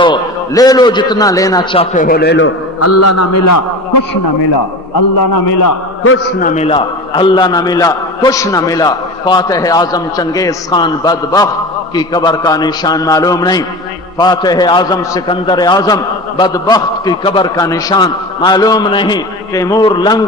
لو جتنا لینا چاہتے ہو لے لو، اللہ نہ ملا کچھ نہ ملا، اللہ نہ ملا کچھ نہ ملا، اللہ نہ ملا کچھ نہ ملا۔ فاتح اعظم چنگیز خان بدبخت کی قبر کا نشان معلوم نہیں، فاتح اعظم سکندر اعظم بدبخت کی قبر کا نشان معلوم نہیں، تیمور لنگ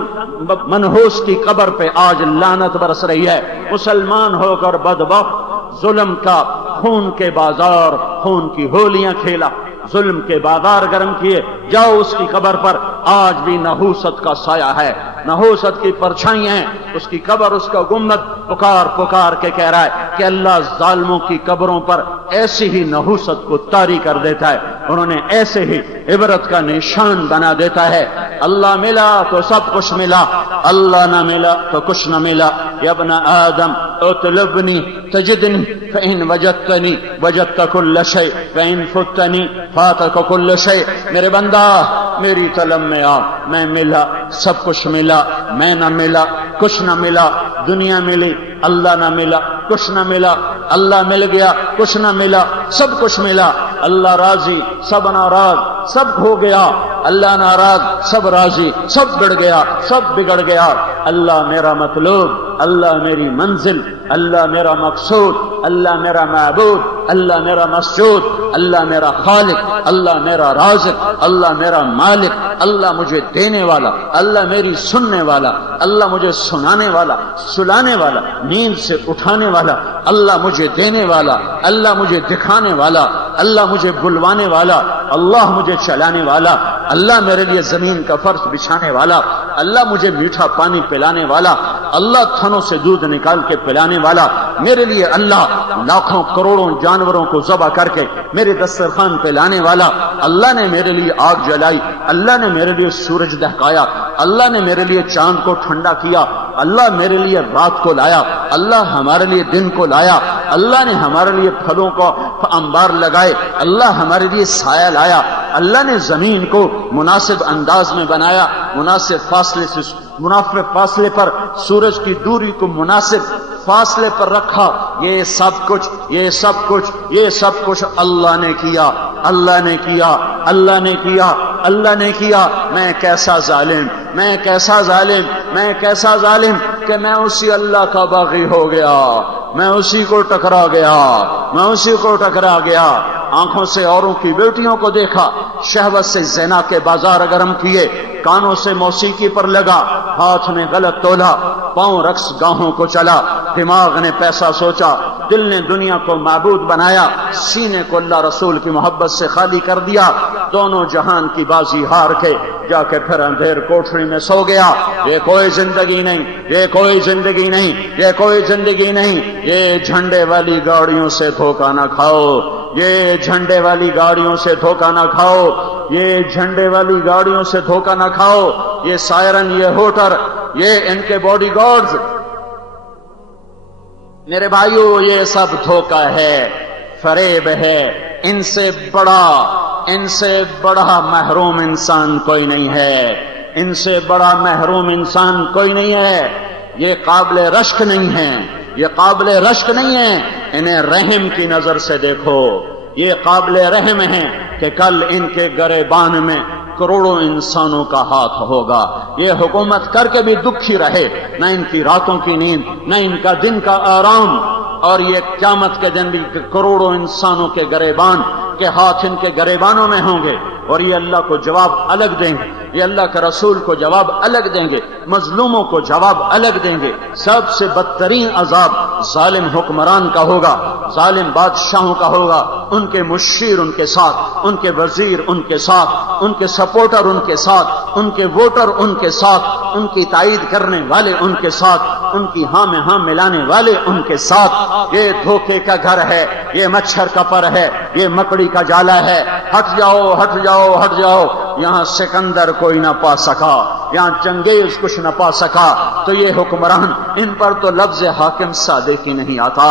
منحوس کی قبر پہ آج لعنت برس رہی ہے۔ مسلمان ہو کر بدبخت ظلم کا خون کے بازار، خون کی ہولیاں کھیلا، ظلم کے بازار گرم کیے، جاؤ اس کی قبر پر، آج بھی نحوست کا سایہ ہے، نحوست کی پرچھائیں ہیں، اس کی قبر، اس کا گنبد پکار پکار کے کہہ رہا ہے کہ اللہ ظالموں کی قبروں پر ایسی ہی نحوست کو طاری کر دیتا ہے، انہوں نے ایسے ہی عبرت کا نشان بنا دیتا ہے۔ اللہ ملا تو سب کچھ ملا، اللہ نہ ملا تو کچھ نہ ملا۔ یا ابن آدم اطلبنی تجدنی فإن وجدتنی وجدت کل شیء وإن فتنی فاتک کل شیء۔ میرے بندہ میری طلب میں آ، میں ملا سب کچھ ملا، میں نہ ملا کچھ نہ ملا، دنیا ملی اللہ نہ ملا کچھ نہ ملا، اللہ مل گیا کچھ نہ ملا، سب کچھ ملا، اللہ راضی سب ناراض، سب ہو گیا، اللہ ناراض سب راضی، سب بگڑ گیا سب بگڑ گیا۔ اللہ میرا مطلوب، اللہ میری منزل، اللہ میرا مقصود، اللہ میرا معبود، اللہ میرا مسجود، اللہ میرا خالق، اللہ میرا رازق، اللہ میرا مالک، اللہ مجھے دینے والا، اللہ میری سننے والا، اللہ مجھے سنانے والا، سلانے والا، نیند سے اٹھانے والا، اللہ مجھے دینے والا، اللہ مجھے دکھانے والا، اللہ مجھے بلوانے والا، اللہ مجھے چلانے والا، اللہ میرے لیے زمین کا فرش بچھانے والا، اللہ مجھے میٹھا پانی پلانے والا، اللہ تھنوں سے دودھ نکال کے پلانے والا، میرے لیے اللہ لاکھوں کروڑوں جانوروں کو ذبح کر کے میرے دسترخوان پہ لانے والا، اللہ نے میرے لیے آگ جلائی، اللہ نے میرے لیے سورج دہکایا، اللہ نے میرے لیے چاند کو ٹھنڈا کیا، اللہ میرے لیے رات کو لایا، اللہ ہمارے لیے دن کو لایا، اللہ نے ہمارے لیے پھلوں کو انبار لگائے، اللہ ہمارے لیے سایہ لایا، اللہ نے زمین کو مناسب انداز میں بنایا، مناسب فاصلے پر سورج کی دوری کو مناسب فاصلے پر رکھا۔ یہ سب کچھ اللہ نے کیا، اللہ نے کیا، اللہ نے کیا، اللہ نے کیا۔ میں کیسا ظالم کہ میں اسی اللہ کا باغی ہو گیا، میں اسی کو ٹکرا گیا، آنکھوں سے اوروں کی بیٹیوں کو دیکھا، شہوت سے زنا کے بازار گرم کیے، کانوں سے موسیقی پر لگا، ہاتھ نے غلط تولا، پاؤں رقص گاہوں کو چلا، دماغ نے پیسہ سوچا، دل نے دنیا کو معبود بنایا، سینے کو اللہ رسول کی محبت سے خالی کر دیا، دونوں جہان کی بازی ہار کے جا کے پھر اندھیر کوٹھری میں سو گیا۔ یہ کوئی زندگی نہیں، یہ کوئی زندگی نہیں، یہ کوئی زندگی نہیں۔ یہ جھنڈے والی گاڑیوں سے دھوکہ نہ کھاؤ، یہ جھنڈے والی گاڑیوں سے دھوکہ نہ کھاؤ، یہ جھنڈے والی گاڑیوں سے دھوکہ نہ کھاؤ۔ یہ سائرن، یہ ہوٹر، یہ ان کے باڈی گارڈز، میرے بھائیو یہ سب دھوکہ ہے، فریب ہے۔ ان سے بڑا محروم انسان کوئی نہیں ہے، ان سے بڑا محروم انسان کوئی نہیں ہے۔ یہ قابل رشک نہیں ہے، یہ قابل رشک نہیں ہے۔ انہیں رحم کی نظر سے دیکھو، یہ قابل رحم ہیں کہ کل ان کے گریبان میں کروڑوں انسانوں کا ہاتھ ہوگا۔ یہ حکومت کر کے بھی دکھی رہے، نہ ان کی راتوں کی نیند، نہ ان کا دن کا آرام، اور یہ قیامت کے دن بھی کروڑوں انسانوں کے گریبان کے ہاتھ ان کے گریبانوں میں ہوں گے۔ اور یہ اللہ کو جواب الگ دیں گے، یہ اللہ کے رسول کو جواب الگ دیں گے، مظلوموں کو جواب الگ دیں گے۔ سب سے بدترین عذاب ظالم حکمران کا ہوگا، ظالم بادشاہوں کا ہوگا، ان کے مشیر ان کے ساتھ، ان کے وزیر ان کے ساتھ، ان کے سپورٹر ان کے ساتھ، ان کے ووٹر ان کے ساتھ، ان کی تائید کرنے والے ان کے ساتھ، ان کی ہاں میں ہاں ملانے والے ان کے ساتھ۔ یہ دھوکے کا گھر ہے، یہ مچھر کا پر ہے، یہ مکڑی کا جالا ہے۔ ہٹ جاؤ ہٹ جاؤ ہٹ جاؤ، یہاں سکندر کوئی نہ پا سکا، یہاں چنگیز کچھ نہ پا سکا۔ تو یہ حکمران، ان پر تو لفظ حاکم صادق ہی نہیں آتا،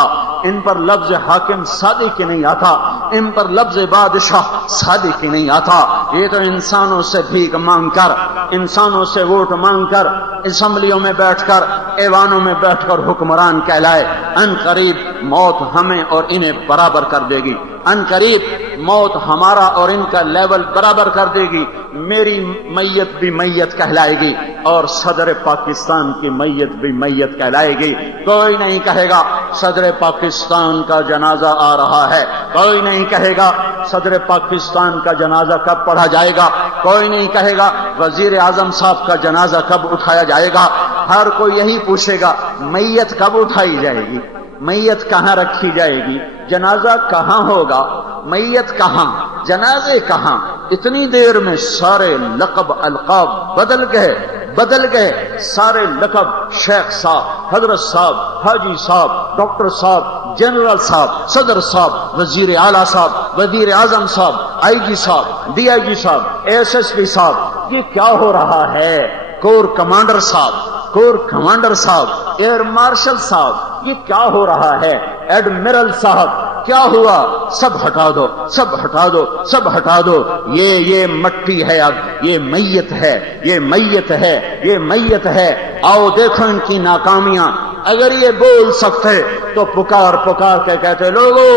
ان پر لفظ حاکم صادق ہی نہیں آتا، ان پر لفظ بادشاہ صادق ہی نہیں آتا۔ یہ تو انسانوں سے بھیک مانگ کر، انسانوں سے ووٹ مانگ کر، اسمبلیوں میں بیٹھ کر، ایوانوں میں بیٹھ کر حکمران کہلائے۔ ان قریب موت ہمیں اور انہیں برابر کر دے گی، ان قریب موت ہمارا اور ان کا لیول برابر کر دے گی۔ میری میت بھی میت کہلائے گی اور صدر پاکستان کی میت بھی میت کہلائے گی۔ کوئی نہیں کہے گا صدر پاکستان کا جنازہ آ رہا ہے، کوئی نہیں کہے گا صدر پاکستان کا جنازہ کب پڑھا جائے گا، کوئی نہیں کہے گا وزیر اعظم صاحب کا جنازہ کب اٹھایا جائے گا۔ ہر کوئی یہی پوچھے گا میت کب اٹھائی جائے گی، میت کہاں رکھی جائے گی، جنازہ کہاں ہوگا، میت کہاں، جنازے کہاں۔ اتنی دیر میں سارے لقب القاب بدل گئے، سارے لقب شیخ صاحب، حضرت صاحب، حاجی صاحب، ڈاکٹر صاحب، جنرل صاحب، صدر صاحب، وزیر اعلیٰ صاحب، وزیر اعظم صاحب، آئی جی صاحب، ڈی آئی جی صاحب، ایس ایس پی صاحب۔ یہ کیا ہو رہا ہے؟ کور کمانڈر صاحب، کور کمانڈر صاحب، ایئر مارشل صاحب، یہ کیا ہو رہا ہے؟ ایڈمرل صاحب، کیا ہوا؟ سب ہٹا دو، سب ہٹا دو، سب ہٹا دو۔ یہ مٹی ہے، اب یہ میت ہے، یہ میت ہے، یہ میت ہے۔ آؤ دیکھو ان کی ناکامیاں۔ اگر یہ بول سکتے تو پکار پکار کے کہتے لوگوں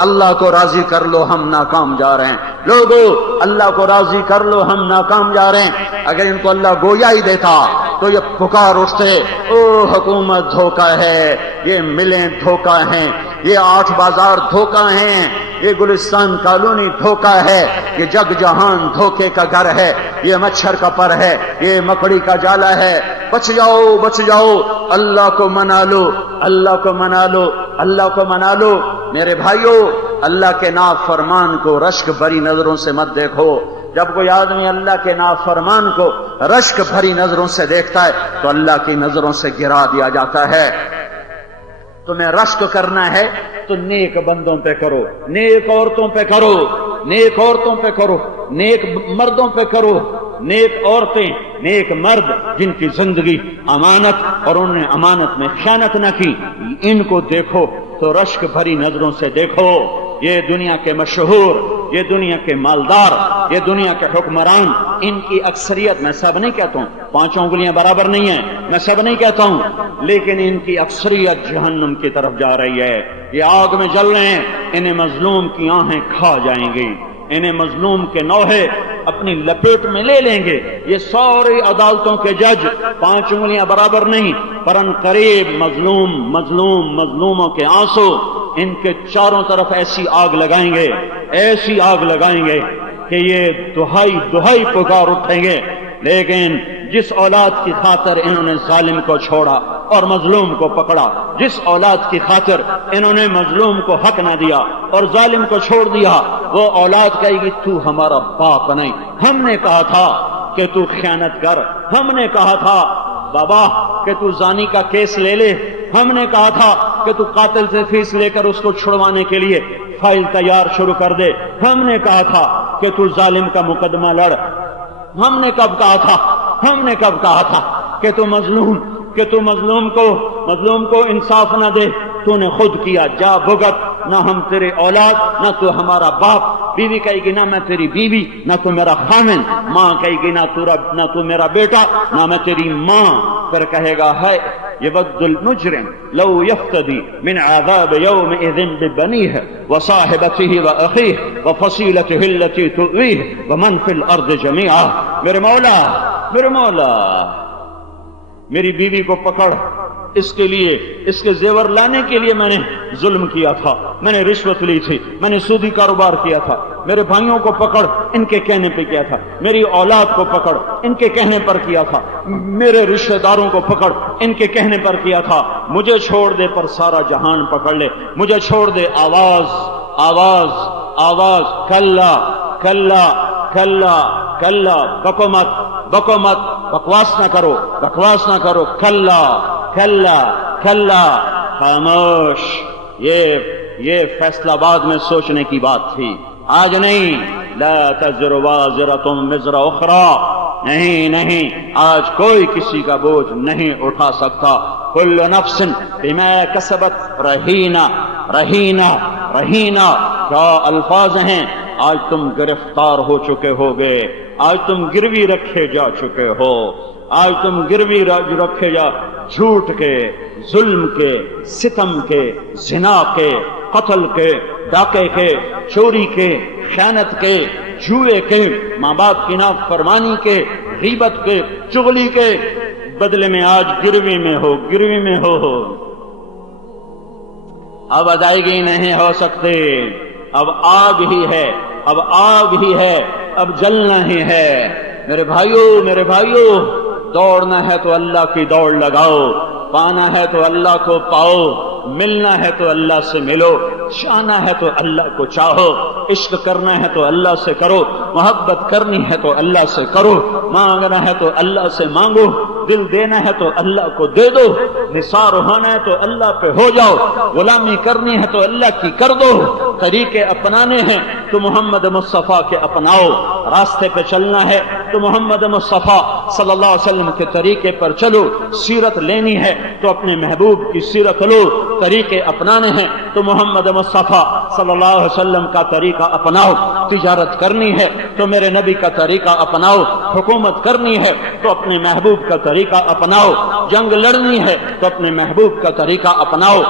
اللہ کو راضی کر لو ہم ناکام جا رہے ہیں، لوگوں اللہ کو راضی کر لو ہم ناکام جا رہے ہیں۔ اگر ان کو اللہ گویا ہی دیتا تو یہ پکار اٹھتے او حکومت دھوکہ ہے، یہ ملیں دھوکہ ہیں، یہ 8 بازار دھوکہ ہیں، یہ گلستان کالونی دھوکہ ہے، یہ جگ جہان دھوکے کا گھر ہے، یہ مچھر کا پر ہے، یہ مکڑی کا جالا ہے۔ بچ جاؤ بچ جاؤ، اللہ کو منا لو، اللہ کو منا لو، اللہ کو منا لو۔ میرے بھائیو، اللہ کے نافرمان کو رشک بھری نظروں سے مت دیکھو۔ جب کوئی آدمی اللہ کے نافرمان کو رشک بھری نظروں سے دیکھتا ہے تو اللہ کی نظروں سے گرا دیا جاتا ہے۔ تمہیں رشک کرنا ہے تو نیک بندوں پہ کرو، نیک عورتوں پہ کرو، نیک عورتوں پہ کرو، نیک مردوں پہ کرو۔ نیک عورتیں، نیک مرد جن کی زندگی امانت اور انہوں نے امانت میں خیانت نہ کی، ان کو دیکھو تو رشک بھری نظروں سے دیکھو۔ یہ دنیا کے مشہور، یہ دنیا کے مالدار، یہ دنیا کے حکمران، ان کی اکثریت، میں سب نہیں کہتا ہوں، 5 انگلیاں برابر نہیں ہیں، میں سب نہیں کہتا ہوں، لیکن ان کی اکثریت جہنم کی طرف جا رہی ہے۔ یہ آگ میں جل رہے ہیں، انہیں مظلوم کی آہیں کھا جائیں گی، انہیں مظلوم کے نوحے اپنی لپیٹ میں لے لیں گے۔ یہ ساری عدالتوں کے جج 5 انگلیاں برابر نہیں، پر ان قریب مظلوموں کے آنسو ان کے چاروں طرف ایسی آگ لگائیں گے، ایسی آگ لگائیں گے کہ یہ دہائی پکار اٹھیں گے۔ لیکن جس اولاد کی خاطر انہوں نے ظالم کو چھوڑا اور مظلوم کو پکڑا، جس اولاد کی خاطر انہوں نے مظلوم کو حق نہ دیا اور ظالم کو چھوڑ دیا، وہ اولاد کہے گی تو ہمارا باپ نہیں، ہم نے کہا تھا کہ تو خیانت کر، ہم نے کہا تھا بابا کہ تو زانی کا کیس لے لے، ہم نے کہا تھا کہ تو قاتل سے فیس لے کر اس کو چھڑوانے کے لیے فائل تیار شروع کر دے، ہم نے کہا تھا کہ تو ظالم کا مقدمہ لڑ، ہم نے کب کہا تھا کہ تو مظلوم کو انصاف نہ دے، تو نے خود کیا، جا بھگت، نہ ہم تیرے اولاد، نہ تو ہمارا باپ۔ بیوی کہے گی نہ میں تیری بیوی، نہ تو میرا خامن، ماں کہے گی نہ تو میرا بیٹا، نہ میں تیری ماں۔ پھر کہے گا ہے یود المجرم لو یفتدی من عذاب یومئذ ببنیہ وصاحبتہ واخیہ وفصیلتہ التی تؤویہ ومن فی الارض جمیعا۔ میرے مولا میری بیوی کو پکڑ، اس کے لیے، اس کے زیور لانے کے لیے میں نے ظلم کیا تھا، میں نے رشوت لی تھی، میں نے سودی کاروبار کیا تھا، میرے بھائیوں کو پکڑ ان کے کہنے پہ کیا تھا، میری اولاد کو پکڑ ان کے کہنے پر کیا تھا، میرے رشتہ داروں کو پکڑ ان کے کہنے پر کیا تھا، مجھے چھوڑ دے پر سارا جہان پکڑ لے، مجھے چھوڑ دے، آواز آواز آواز، کلا کلا کلا کلا، بکو مت بکو مت، بکواس نہ کرو بکواس نہ کرو، کلا کلا کلا، خاموش۔ یہ فیصلہ آباد میں سوچنے کی بات تھی، آج نہیں۔ لا تزر وازرۃ وزر اخری، نہیں نہیں، آج کوئی کسی کا بوجھ نہیں اٹھا سکتا۔ کل نفس بما کسبت رہینہ، رہینہ رہینہ، کیا الفاظ ہیں! آج تم گرفتار ہو چکے ہوگے، آج تم گروی رکھے جا چکے ہو، آج تم گروی رکھے جا، جھوٹ کے، ظلم کے، ستم کے، زنا کے، قتل کے، ڈاکے کے، چوری کے، خیانت کے، جوئے کے، ماں باپ کی نافرمانی کے، غیبت کے، چغلی کے بدلے میں آج گروی میں ہو، گروی میں ہو۔ اب ادائیگی نہیں ہو سکتی، اب آگ ہی ہے، اب آگ ہی ہے، اب جلنا ہی ہے۔ میرے بھائیوں، دوڑنا ہے تو اللہ کی دوڑ لگاؤ، پانا ہے تو اللہ کو پاؤ، ملنا ہے تو اللہ سے ملو، چاہنا ہے تو اللہ کو چاہو، عشق کرنا ہے تو اللہ سے کرو، محبت کرنی ہے تو اللہ سے کرو، مانگنا ہے تو اللہ سے مانگو، دل دینا ہے تو اللہ کو دے دو، نثار ہونا ہے تو اللہ پہ ہو جاؤ، غلامی کرنی ہے تو اللہ کی کر دو، طریقے اپنانے ہیں تو محمد مصطفیٰ کے اپناؤ، راستے پہ چلنا ہے تو محمد مصطفیٰ صلی اللہ علیہ وسلم کے طریقے پر چلو، سیرت لینی ہے تو اپنے محبوب کی سیرت لو، طریقے اپنانے ہیں تو محمد مصطفیٰ صلی اللہ علیہ وسلم کا طریقہ اپناؤ، تجارت کرنی ہے تو میرے نبی کا طریقہ اپناؤ، حکومت کرنی ہے تو اپنے محبوب کا طریقہ اپناؤ، جنگ لڑنی ہے تو اپنے محبوب کا طریقہ اپناؤ،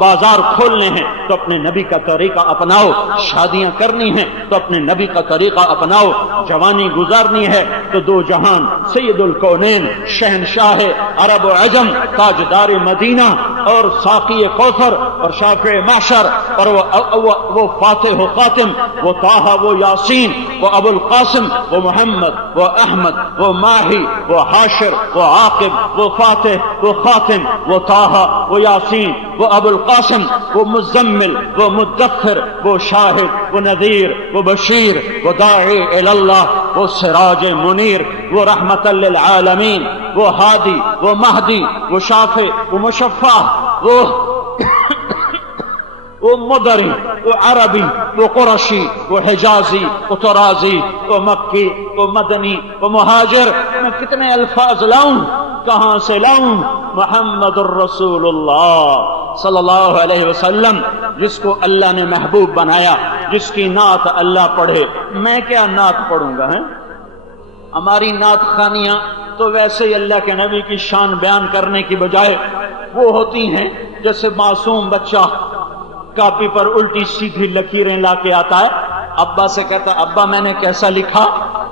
بازار کھولنے ہیں تو اپنے نبی کا طریقہ اپناؤ، شادیاں کرنی ہیں تو اپنے نبی کا طریقہ اپناؤ، جوانی گزارنی ہے تو دو جہان سید الکونین، شہنشاہ عرب و عجم، تاجدار مدینہ اور ساقی کوثر اور شافع معشر، اور وہ فاتح و خاتم، وہ طٰہٰ، وہ یاسین، وہ ابو القاسم، وہ محمد، وہ احمد، وہ ماہی، وہ حاشر، وہ عاقب، وہ فاتح، وہ خاتم، وہ طٰہٰ، وہ یاسین، وہ ابو القاسم، وہ مزمل، وہ مدثر، وہ شاہد، وہ نذیر، وہ بشیر، وہ داعی الی اللہ، وہ سراج منیر، وہ رحمت للعالمین، وہ ہادی، وہ مہدی، وہ شافع، وہ مشفع، وہ مدری، وہ عربی، وہ قرشی، وہ حجازی، وہ طرازی، وہ مکی، وہ مدنی، وہ مہاجر۔ میں کتنے الفاظ لاؤں، کہاں سے لاؤں؟ محمد الرسول اللہ صلی اللہ علیہ وسلم، جس کو اللہ نے محبوب بنایا، جس کی نعت اللہ پڑھے۔ میں کیا نعت پڑھوں گا؟ ہماری نعت خوانیاں تو ویسے ہی اللہ کے نبی کی شان بیان کرنے کی بجائے وہ ہوتی ہیں جیسے معصوم بچہ کاپی پر الٹی سیدھی لکیریں لا کے آتا ہے، ابا سے کہتا ابا میں نے کیسا لکھا؟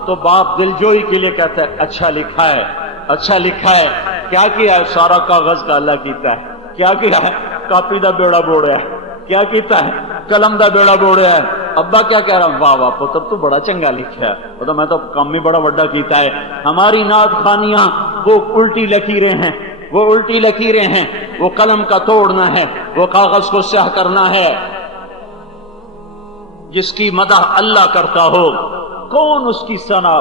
تو باپ دلجوئی کے لیے کہتا ہے اچھا لکھا ہے، اچھا لکھا ہے۔ کیا کیا ہے؟ سارا کاغذ کا اللہ کیتا ہے۔ کیا کیا ہے؟ کاپی دا بیڑا بوڑیا ہے۔ کیا کیتا ہے؟ قلم دا بیڑا بوڑیا ہے۔ ابا کیا کہہ رہا؟ واہ واہ پتر تو بڑا چنگا لکھا ہے، وہ میں تو کام بھی بڑا بڑا کیتا ہے۔ ہماری نعت خوانیاں وہ الٹی لکیریں ہیں، وہ الٹی لکیریں ہیں، وہ قلم کا توڑنا ہے، وہ کاغذ کو سیاہ کرنا ہے۔ جس کی مدح اللہ کرتا ہو، کون اس کی ثنا،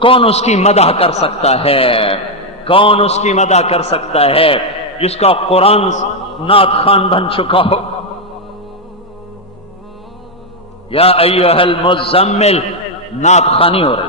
کون اس کی مدح کر سکتا ہے؟ کون اس کی مدح کر سکتا ہے؟ جس کا قرآن نعت خوان بن چکا ہو۔ یا ایھا المزمل، نعت خوانی ہو رہی۔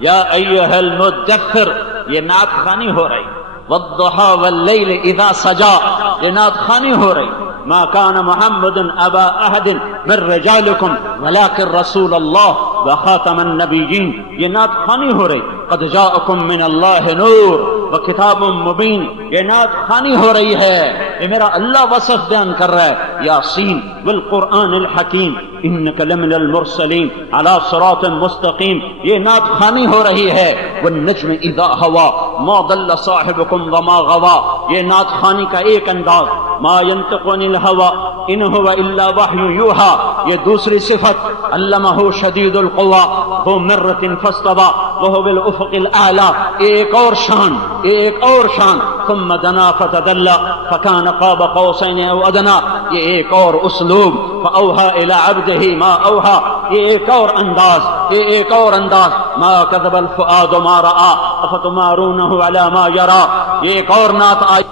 یا ایھا المدثر، یہ نعت خوانی ہو رہی۔ والضحى والليل اذا سجا، یہ نعت خوانی ہو رہی۔ ما كان محمد ابا احد من رجالكم ولكن رسول الله وخاتم النبيين، یہ نعت خوانی ہو رہی۔ قد جاءکم من اللہ نور وکتاب مبین. یہ نعت خوانی ہو رہی ہے، یہ میرا اللہ وصف بیان کر رہا ہے. یاسین والقرآن الحکیم انک لمن المرسلین علی صراط مستقیم. یہ نعت خوانی ہو رہی ہے. والنجم اذا ہوا ما ضل صاحبکم وما غوا. یہ نعت خوانی کا ایک انداز. ما ينطق عن الهوى ان هو الا وحی یوحى. یہ دوسری صفت. علمہ شدید القوى ذو مرۃ فاستوى وهو بالافق الاعلى. ایک اور شان، ایک اور شان. ثم دنا فتدلى فكان قاب قوسين او ادنى. یہ ایک اور اسلوب. فاوحى الى عبده ما اوحى. یہ ایک اور انداز، یہ ایک اور انداز. ما كذب الفؤاد ما راى افتمارونه على ما يرى. یہ ایک اور نعت آئی.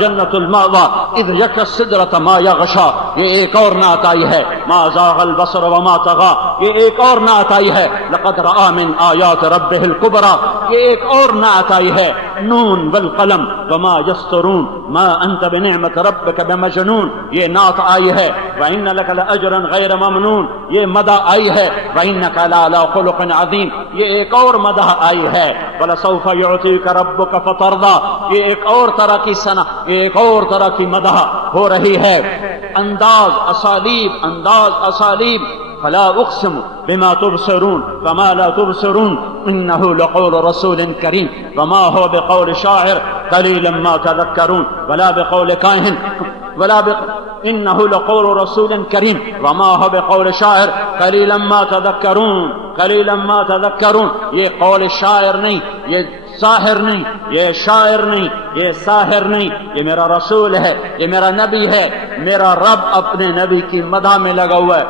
جنت المأوى اذ يغشى السدرة ما يغشى. یہ ایک اور نعت آئی ہے. ما زاغ البصر وما طغى. یہ ایک اور نعت آئی ہے. لقد رأى من آیات ربه الكبرى. یہ ایک اور نعت آئی ہے. نون والقلم وما يسطرون ما انت بنعمت ربك بمجنون. یہ نعت آئی ہے. وان لك لاجرا غیر ممنون. یہ مدح آئی ہے. وانك لعلى خلق عظیم. یہ ایک اور مدح آئی ہے. ولسوف يعطيك ربك فترضى. یہ ایک اور طرح کی ثنا، ایک اور طرح کی مدح ہو رہی ہے. انداز، اسالیب، انداز، اسالیب. فلا اقسم بما تبصرون وما لا تبصرون انه لقول رسول کریم وما هو بقول شاعر قلیلا ما تذکرون ولا بقول کاہن ولا انه لقول رسول کریم وما هو بقول شاعر قلیلا ما تذکرون قلیلا ما تذکرون. یہ قول شاعر نہیں، یہ ساحر نہیں، یہ شاعر نہیں، یہ ساحر نہیں. یہ میرا رسول ہے، یہ میرا نبی ہے. میرا رب اپنے نبی کی مدح میں لگا ہوا ہے،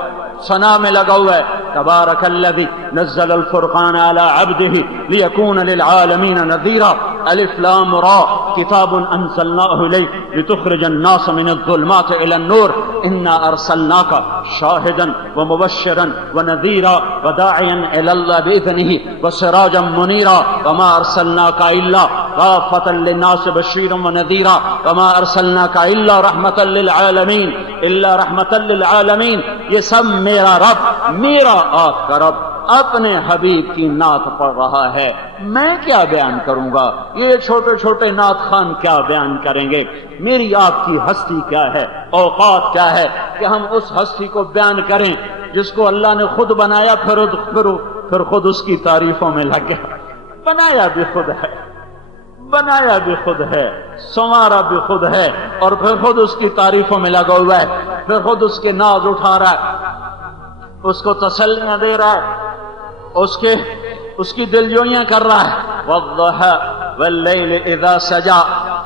ثنا میں لگا ہوا ہے. تبارک الذی نزل الفرقان علی عبده لیکون للعالمین نذیرا. الف لام را کتاب انزلناه الیک لتخرج الناس من الظلمات الى النور انا ارسلناک شاہدا ومبشرا ونذیرا وداعیا الى اللہ باذنہ وسراجا منیرا وما ارسلناک الا کافۃ للناس بشیرا ونذیرا وما ارسلناک الا رحمۃ للعالمین الا رحمۃ للعالمین. یہ سب میرا رب، میرا آپ کا رب اپنے حبیب کی نعت پڑھ رہا ہے. میں کیا بیان کروں گا؟ یہ چھوٹے چھوٹے نعت خان کیا بیان کریں گے؟ میری آپ کی ہستی کیا ہے، اوقات کیا ہے کہ ہم اس ہستی کو بیان کریں جس کو اللہ نے خود بنایا، پھر خود اس کی تعریفوں میں لگ گیا. بنایا بھی خود ہے، بنایا بھی خود ہے، سنوارا بھی خود ہے، اور پھر خود اس کی تعریفوں میں لگا ہوا ہے. پھر خود اس کے ناز اٹھا رہا ہے، اس کو تسلیاں دے رہا ہے، اس کی دلجوئیاں کر رہا ہے. والضحى واللیل اذا سجا.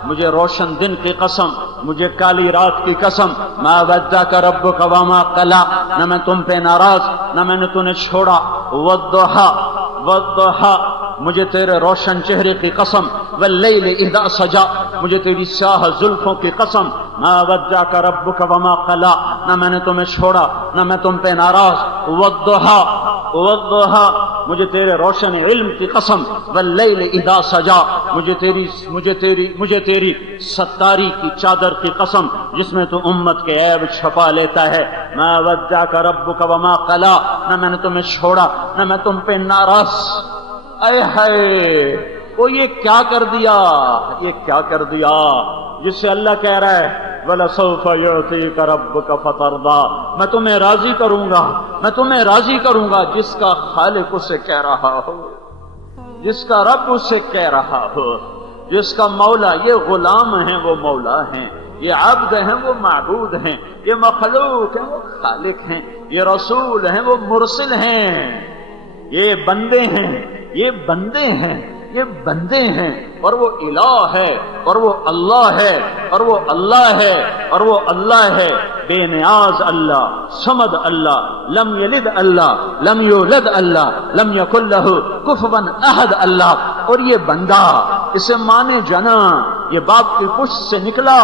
مجھے روشن دن کی قسم، مجھے کالی رات کی قسم. ما ودعك ربك وما قلى. نہ میں تم پہ ناراض، نہ میں نے تمہیں چھوڑا. والضحى والضحى مجھے تیرے روشن چہرے کی قسم. واللیل اذا سجا مجھے تیری سیاہ زلفوں کی قسم. ما ودعك ربك وما قلى. نہ میں نے تمہیں چھوڑا، نہ میں تم پہ ناراض. والضحى والضحى مجھے تیرے روشن علم کی قسم. واللیل اذا سجا مجھے تیری ستاری کی چادر کی قسم جس میں تو امت کے عیب چھپا لیتا ہے. ما ودعك ربك وما قلى. نہ میں نے تمہیں چھوڑا، نہ میں تم پہ ناراض. اے ہائے، وہ یہ کیا کر دیا، یہ کیا کر دیا جس سے اللہ کہہ رہا ہے وَلَسَوْفَ يُعْطِيكَ رَبُّكَ فَتَرْضَىٰ. میں تمہیں راضی کروں گا، میں تمہیں راضی کروں گا. جس کا خالق اسے کہہ رہا ہو، جس کا رب اسے کہہ رہا ہو، جس کا مولا، یہ غلام ہیں وہ مولا ہیں، یہ عبد ہیں وہ معبود ہیں، یہ مخلوق ہیں وہ خالق ہیں، یہ رسول ہیں وہ مرسل ہیں، یہ بندے ہیں، یہ بندے ہیں، یہ بندے ہیں. اور وہ الہ ہے، اور وہ اللہ ہے، اور وہ اللہ ہے، اور وہ اللہ ہے. بے نیاز اللہ، صمد اللہ، لم یلد اللہ، لم یولد اللہ، لم یکن لہ کفوا احد اللہ. اور یہ بندہ، اسے ماں نے جنا، یہ باپ کی پشت سے نکلا،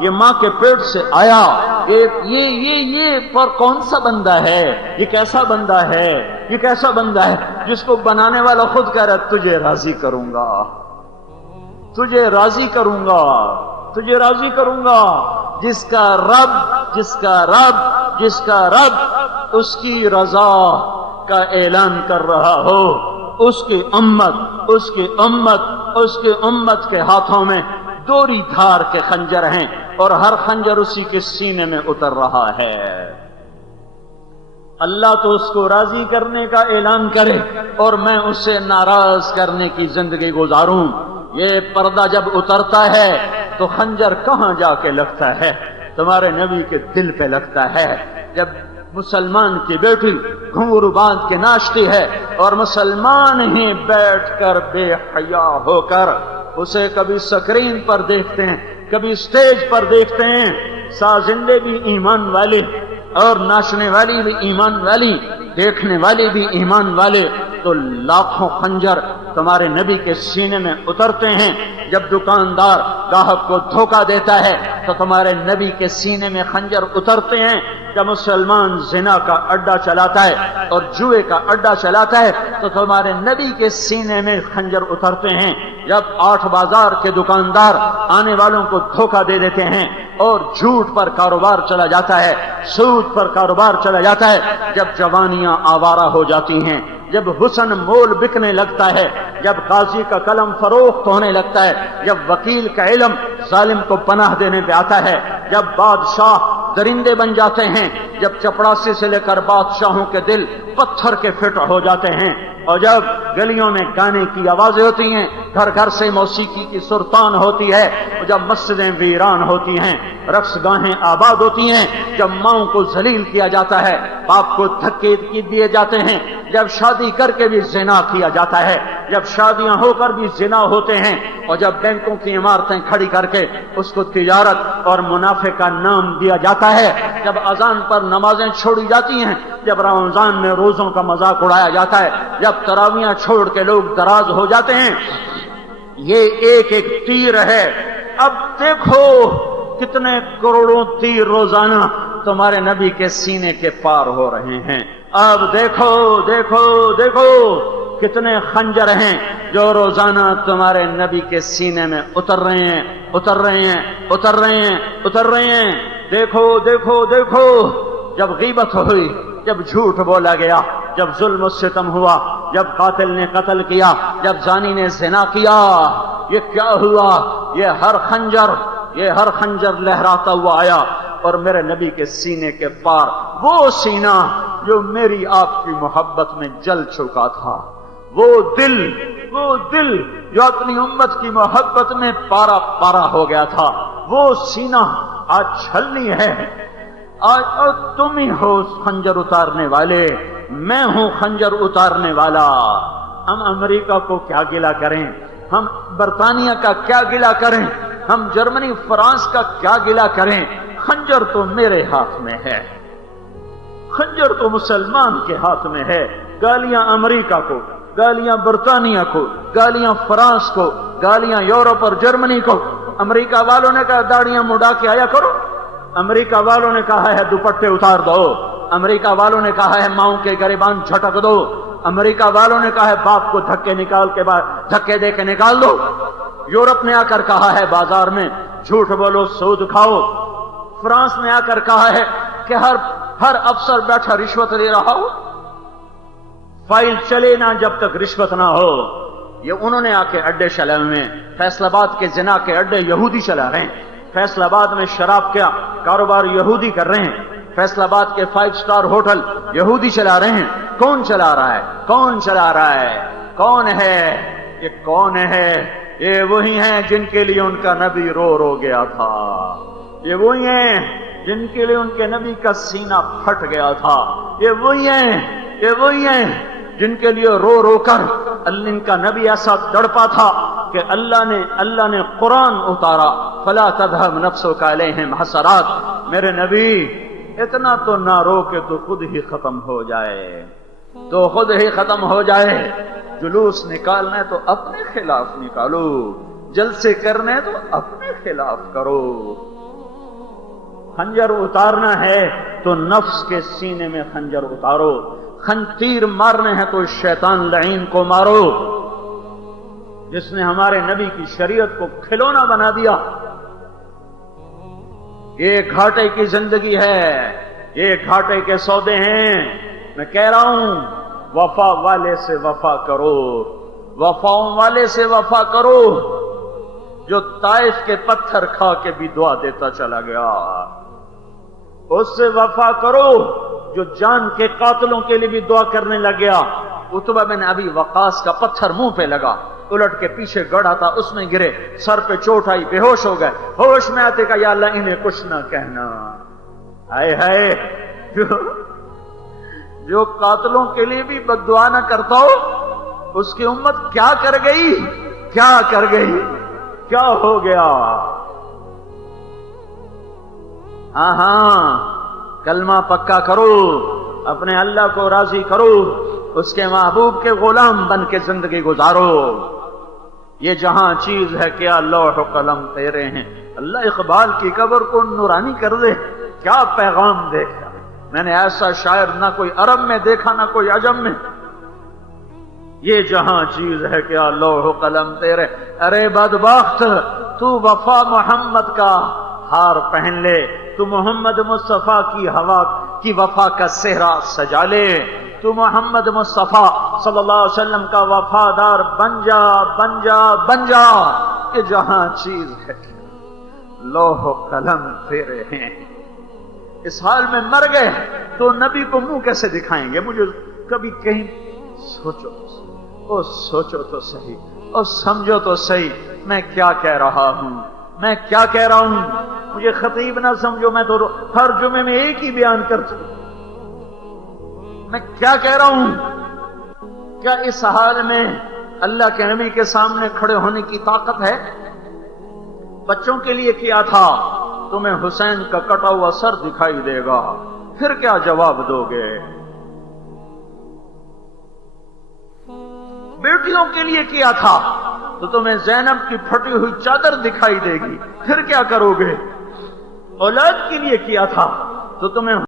یہ ماں کے پیٹ سے آیا. یہ پر کون سا بندہ ہے؟ یہ کیسا بندہ ہے؟ یہ کیسا بندہ ہے جس کو بنانے والا خود کہہ رہا ہے تجھے راضی کروں گا، تجھے راضی کروں گا، تجھے راضی کروں گا. جس کا رب اس کی رضا کا اعلان کر رہا ہو، اس کی امت کے ہاتھوں میں دوری دھار کے خنجر ہیں اور ہر خنجر اسی کے سینے میں اتر رہا ہے۔ اللہ تو اس کو راضی کرنے کا اعلان کرے اور میں اسے ناراض کرنے کی زندگی گزاروں۔ یہ پردہ جب اترتا ہے تو خنجر کہاں جا کے لگتا ہے؟ تمہارے نبی کے دل پہ لگتا ہے۔ جب مسلمان کی بیٹی گھنگرو باندھ کے ناچتی ہے اور مسلمان ہی بیٹھ کر بے حیا ہو کر اسے کبھی سکرین پر دیکھتے ہیں، کبھی سٹیج پر دیکھتے ہیں، سازندے بھی ایمان والے اور ناچنے والی بھی ایمان والی، دیکھنے والے بھی ایمان والے، تو لاکھوں خنجر تمہارے نبی کے سینے میں اترتے ہیں۔ جب دکاندار گاہک کو دھوکہ دیتا ہے تو تمہارے نبی کے سینے میں خنجر اترتے ہیں۔ جب مسلمان زنا کا اڈا چلاتا ہے اور جوئے کا اڈا چلاتا ہے تو تمہارے نبی کے سینے میں خنجر اترتے ہیں۔ جب 8 بازار کے دکاندار آنے والوں کو دھوکہ دے دیتے ہیں اور جھوٹ پر کاروبار چلا جاتا ہے، سود پر کاروبار چلا جاتا ہے، جب جوانیاں آوارہ ہو جاتی ہیں، جب حسن مول بکنے لگتا ہے، جب قاضی کا قلم فروخت ہونے لگتا ہے، جب وکیل کا علم ظالم کو پناہ دینے پہ آتا ہے، جب بادشاہ درندے بن جاتے ہیں، جب چپڑاسی سے لے کر بادشاہوں کے دل پتھر کے فٹ ہو جاتے ہیں، اور جب گلیوں میں گانے کی آوازیں ہوتی ہیں، گھر گھر سے موسیقی کی سرتان ہوتی ہے، اور جب مسجدیں ویران ہوتی ہیں، رقص گاہیں آباد ہوتی ہیں، جب ماؤں کو ذلیل کیا جاتا ہے، باپ کو دھکے دیے جاتے ہیں، جب شادی کر کے بھی زنا کیا جاتا ہے، جب شادیاں ہو کر بھی زنا ہوتے ہیں، اور جب بینکوں کی عمارتیں کھڑی کر کے اس کو تجارت اور منافع کا نام دیا جاتا ہے، جب اذان پر نمازیں چھوڑی جاتی ہیں، جب رمضان میں روزوں کا مذاق اڑایا جاتا ہے، جب تراویاں چھوڑ کے لوگ دراز ہو جاتے ہیں، یہ ایک ایک تیر ہے۔ اب دیکھو کتنے کروڑوں تیر روزانہ تمہارے نبی کے سینے کے پار ہو رہے ہیں۔ اب دیکھو دیکھو دیکھو کتنے خنجر ہیں جو روزانہ تمہارے نبی کے سینے میں اتر رہے ہیں، اتر رہے ہیں، اتر رہے ہیں، اتر رہے ہیں۔ دیکھو دیکھو دیکھو، جب غیبت ہوئی، جب جھوٹ بولا گیا، جب ظلم و ستم ہوا، جب قاتل نے قتل کیا، جب زانی نے زنا کیا، یہ کیا ہوا؟ یہ ہر خنجر لہراتا ہوا آیا اور میرے نبی کے سینے کے پار وہ سینہ جو میری آپ کی محبت میں جل چکا تھا، وہ دل جو اپنی امت کی محبت میں پارا پارا ہو گیا تھا، وہ سینہ آج چھلنی ہے۔ آج تم ہی ہو خنجر اتارنے والے، میں ہوں خنجر اتارنے والا۔ ہم امریکہ کو کیا گلہ کریں، ہم برطانیہ کا کیا گلہ کریں، ہم جرمنی فرانس کا کیا گلہ کریں؟ خنجر تو میرے ہاتھ میں ہے، خنجر تو مسلمان کے ہاتھ میں ہے۔ گالیاں امریکہ کو، گالیاں برطانیہ کو، گالیاں فرانس کو، گالیاں یورپ اور جرمنی کو۔ امریکہ والوں نے کہا داڑیاں مڈا کے آیا کرو، امریکہ والوں نے کہا ہے دوپٹے اتار دو، امریکہ والوں نے کہا ہے ماؤں کے گریبان جھٹک دو، امریکہ والوں نے کہا ہے باپ کو دھکے دے کے نکال دو۔ یورپ نے آ کر کہا ہے بازار میں جھوٹ بولو، سود کھاؤ۔ فرانس نے آ کر کہا ہے کہ ہر افسر بیٹھا رشوت لے رہا ہو، فائل چلے نہ جب تک رشوت نہ ہو۔ یہ انہوں نے آ کے اڈے چلائے ہوئے ہیں۔ فیصل آباد کے زنا کے اڈے یہودی چلا رہے ہیں، فیصل آباد میں شراب کا کاروبار یہودی کر رہے ہیں، فیصل آباد کے 5 سٹار ہوٹل یہودی چلا رہے ہیں۔ کون چلا رہا ہے؟ کون چلا رہا ہے؟ کون ہے یہ؟ کون ہے یہ؟ وہی ہیں جن کے لیے ان کا نبی رو گیا تھا، یہ وہی ہیں جن کے لیے ان کے نبی کا سینہ پھٹ گیا تھا، یہ وہی ہیں جن کے لیے رو کر ان کا نبی ایسا تڑپا تھا کہ اللہ نے قرآن اتارا، فلا تذهب نفسك عليهم حسرات۔ میرے نبی اتنا تو نہ رو کہ تو خود ہی ختم ہو جائے، جلوس نکالنا ہے تو اپنے خلاف نکالو، جلسے کرنے تو اپنے خلاف کرو۔ خنجر اتارنا ہے تو نفس کے سینے میں خنجر اتارو، تیر مارنے ہیں تو شیطان لعین کو مارو، جس نے ہمارے نبی کی شریعت کو کھلونا بنا دیا۔ یہ گھاٹے کی زندگی ہے، یہ گھاٹے کے سودے ہیں۔ میں کہہ رہا ہوں وفا والے سے وفا کرو، وفاؤں والے سے وفا کرو جو طائف کے پتھر کھا کے بھی دعا دیتا چلا گیا، اس سے وفا کرو جو جان کے قاتلوں کے لیے بھی دعا کرنے لگ گیا۔ عتبہ بن ابی وقاص کا پتھر منہ پہ لگا، الٹ کے پیچھے گڑا تھا، اس میں گرے، سر پہ چوٹ آئی، بے ہوش ہو گئے، ہوش میں آتے کہا یا اللہ انہیں کچھ نہ کہنا۔ ہائے ہائے، جو قاتلوں کے لیے بھی بد دعا نہ کرتا ہو، اس کی امت کیا کر گئی، کیا کر گئی، کیا ہو گیا۔ ہاں ہاں، کلمہ پکا کرو، اپنے اللہ کو راضی کرو، اس کے محبوب کے غلام بن کے زندگی گزارو۔ یہ جہاں چیز ہے کیا لوح و قلم تیرے ہیں۔ اللہ اقبال کی قبر کو نورانی کر دے، کیا پیغام دیکھا۔ میں نے ایسا شاعر نہ کوئی عرب میں دیکھا نہ کوئی عجم میں۔ یہ جہاں چیز ہے کیا لوح و قلم تیرے، ارے بدبخت تو وفا محمد کا ہار پہن لے، تو محمد مصطفیٰ کی ہوا کی وفا کا صحرا سجا لے، تو محمد مصطفیٰ صلی اللہ علیہ وسلم کا وفادار بن جا، بن جا، بن جا۔ یہ جہاں چیز ہے لوح و قلم تیرے ہیں۔ اس حال میں مر گئے تو نبی کو منہ کیسے دکھائیں گے؟ مجھے کبھی کہیں سوچو، او سوچو تو صحیح، او سمجھو تو صحیح، میں کیا کہہ رہا ہوں، میں کیا کہہ رہا ہوں۔ مجھے خطیب نہ سمجھو، میں تو ہر جمعے میں ایک ہی بیان کرتا ہوں۔ میں کیا کہہ رہا ہوں؟ کیا اس حال میں اللہ کے نبی کے سامنے کھڑے ہونے کی طاقت ہے؟ بچوں کے لیے کیا تھا، تمہیں حسین کا کٹا ہوا سر دکھائی دے گا، پھر کیا جواب دو گے؟ بیٹیوں کے لیے کیا تھا تو تمہیں زینب کی پھٹی ہوئی چادر دکھائی دے گی، پھر کیا کرو گے؟ اولاد کے لیے کیا تھا تو تمہیں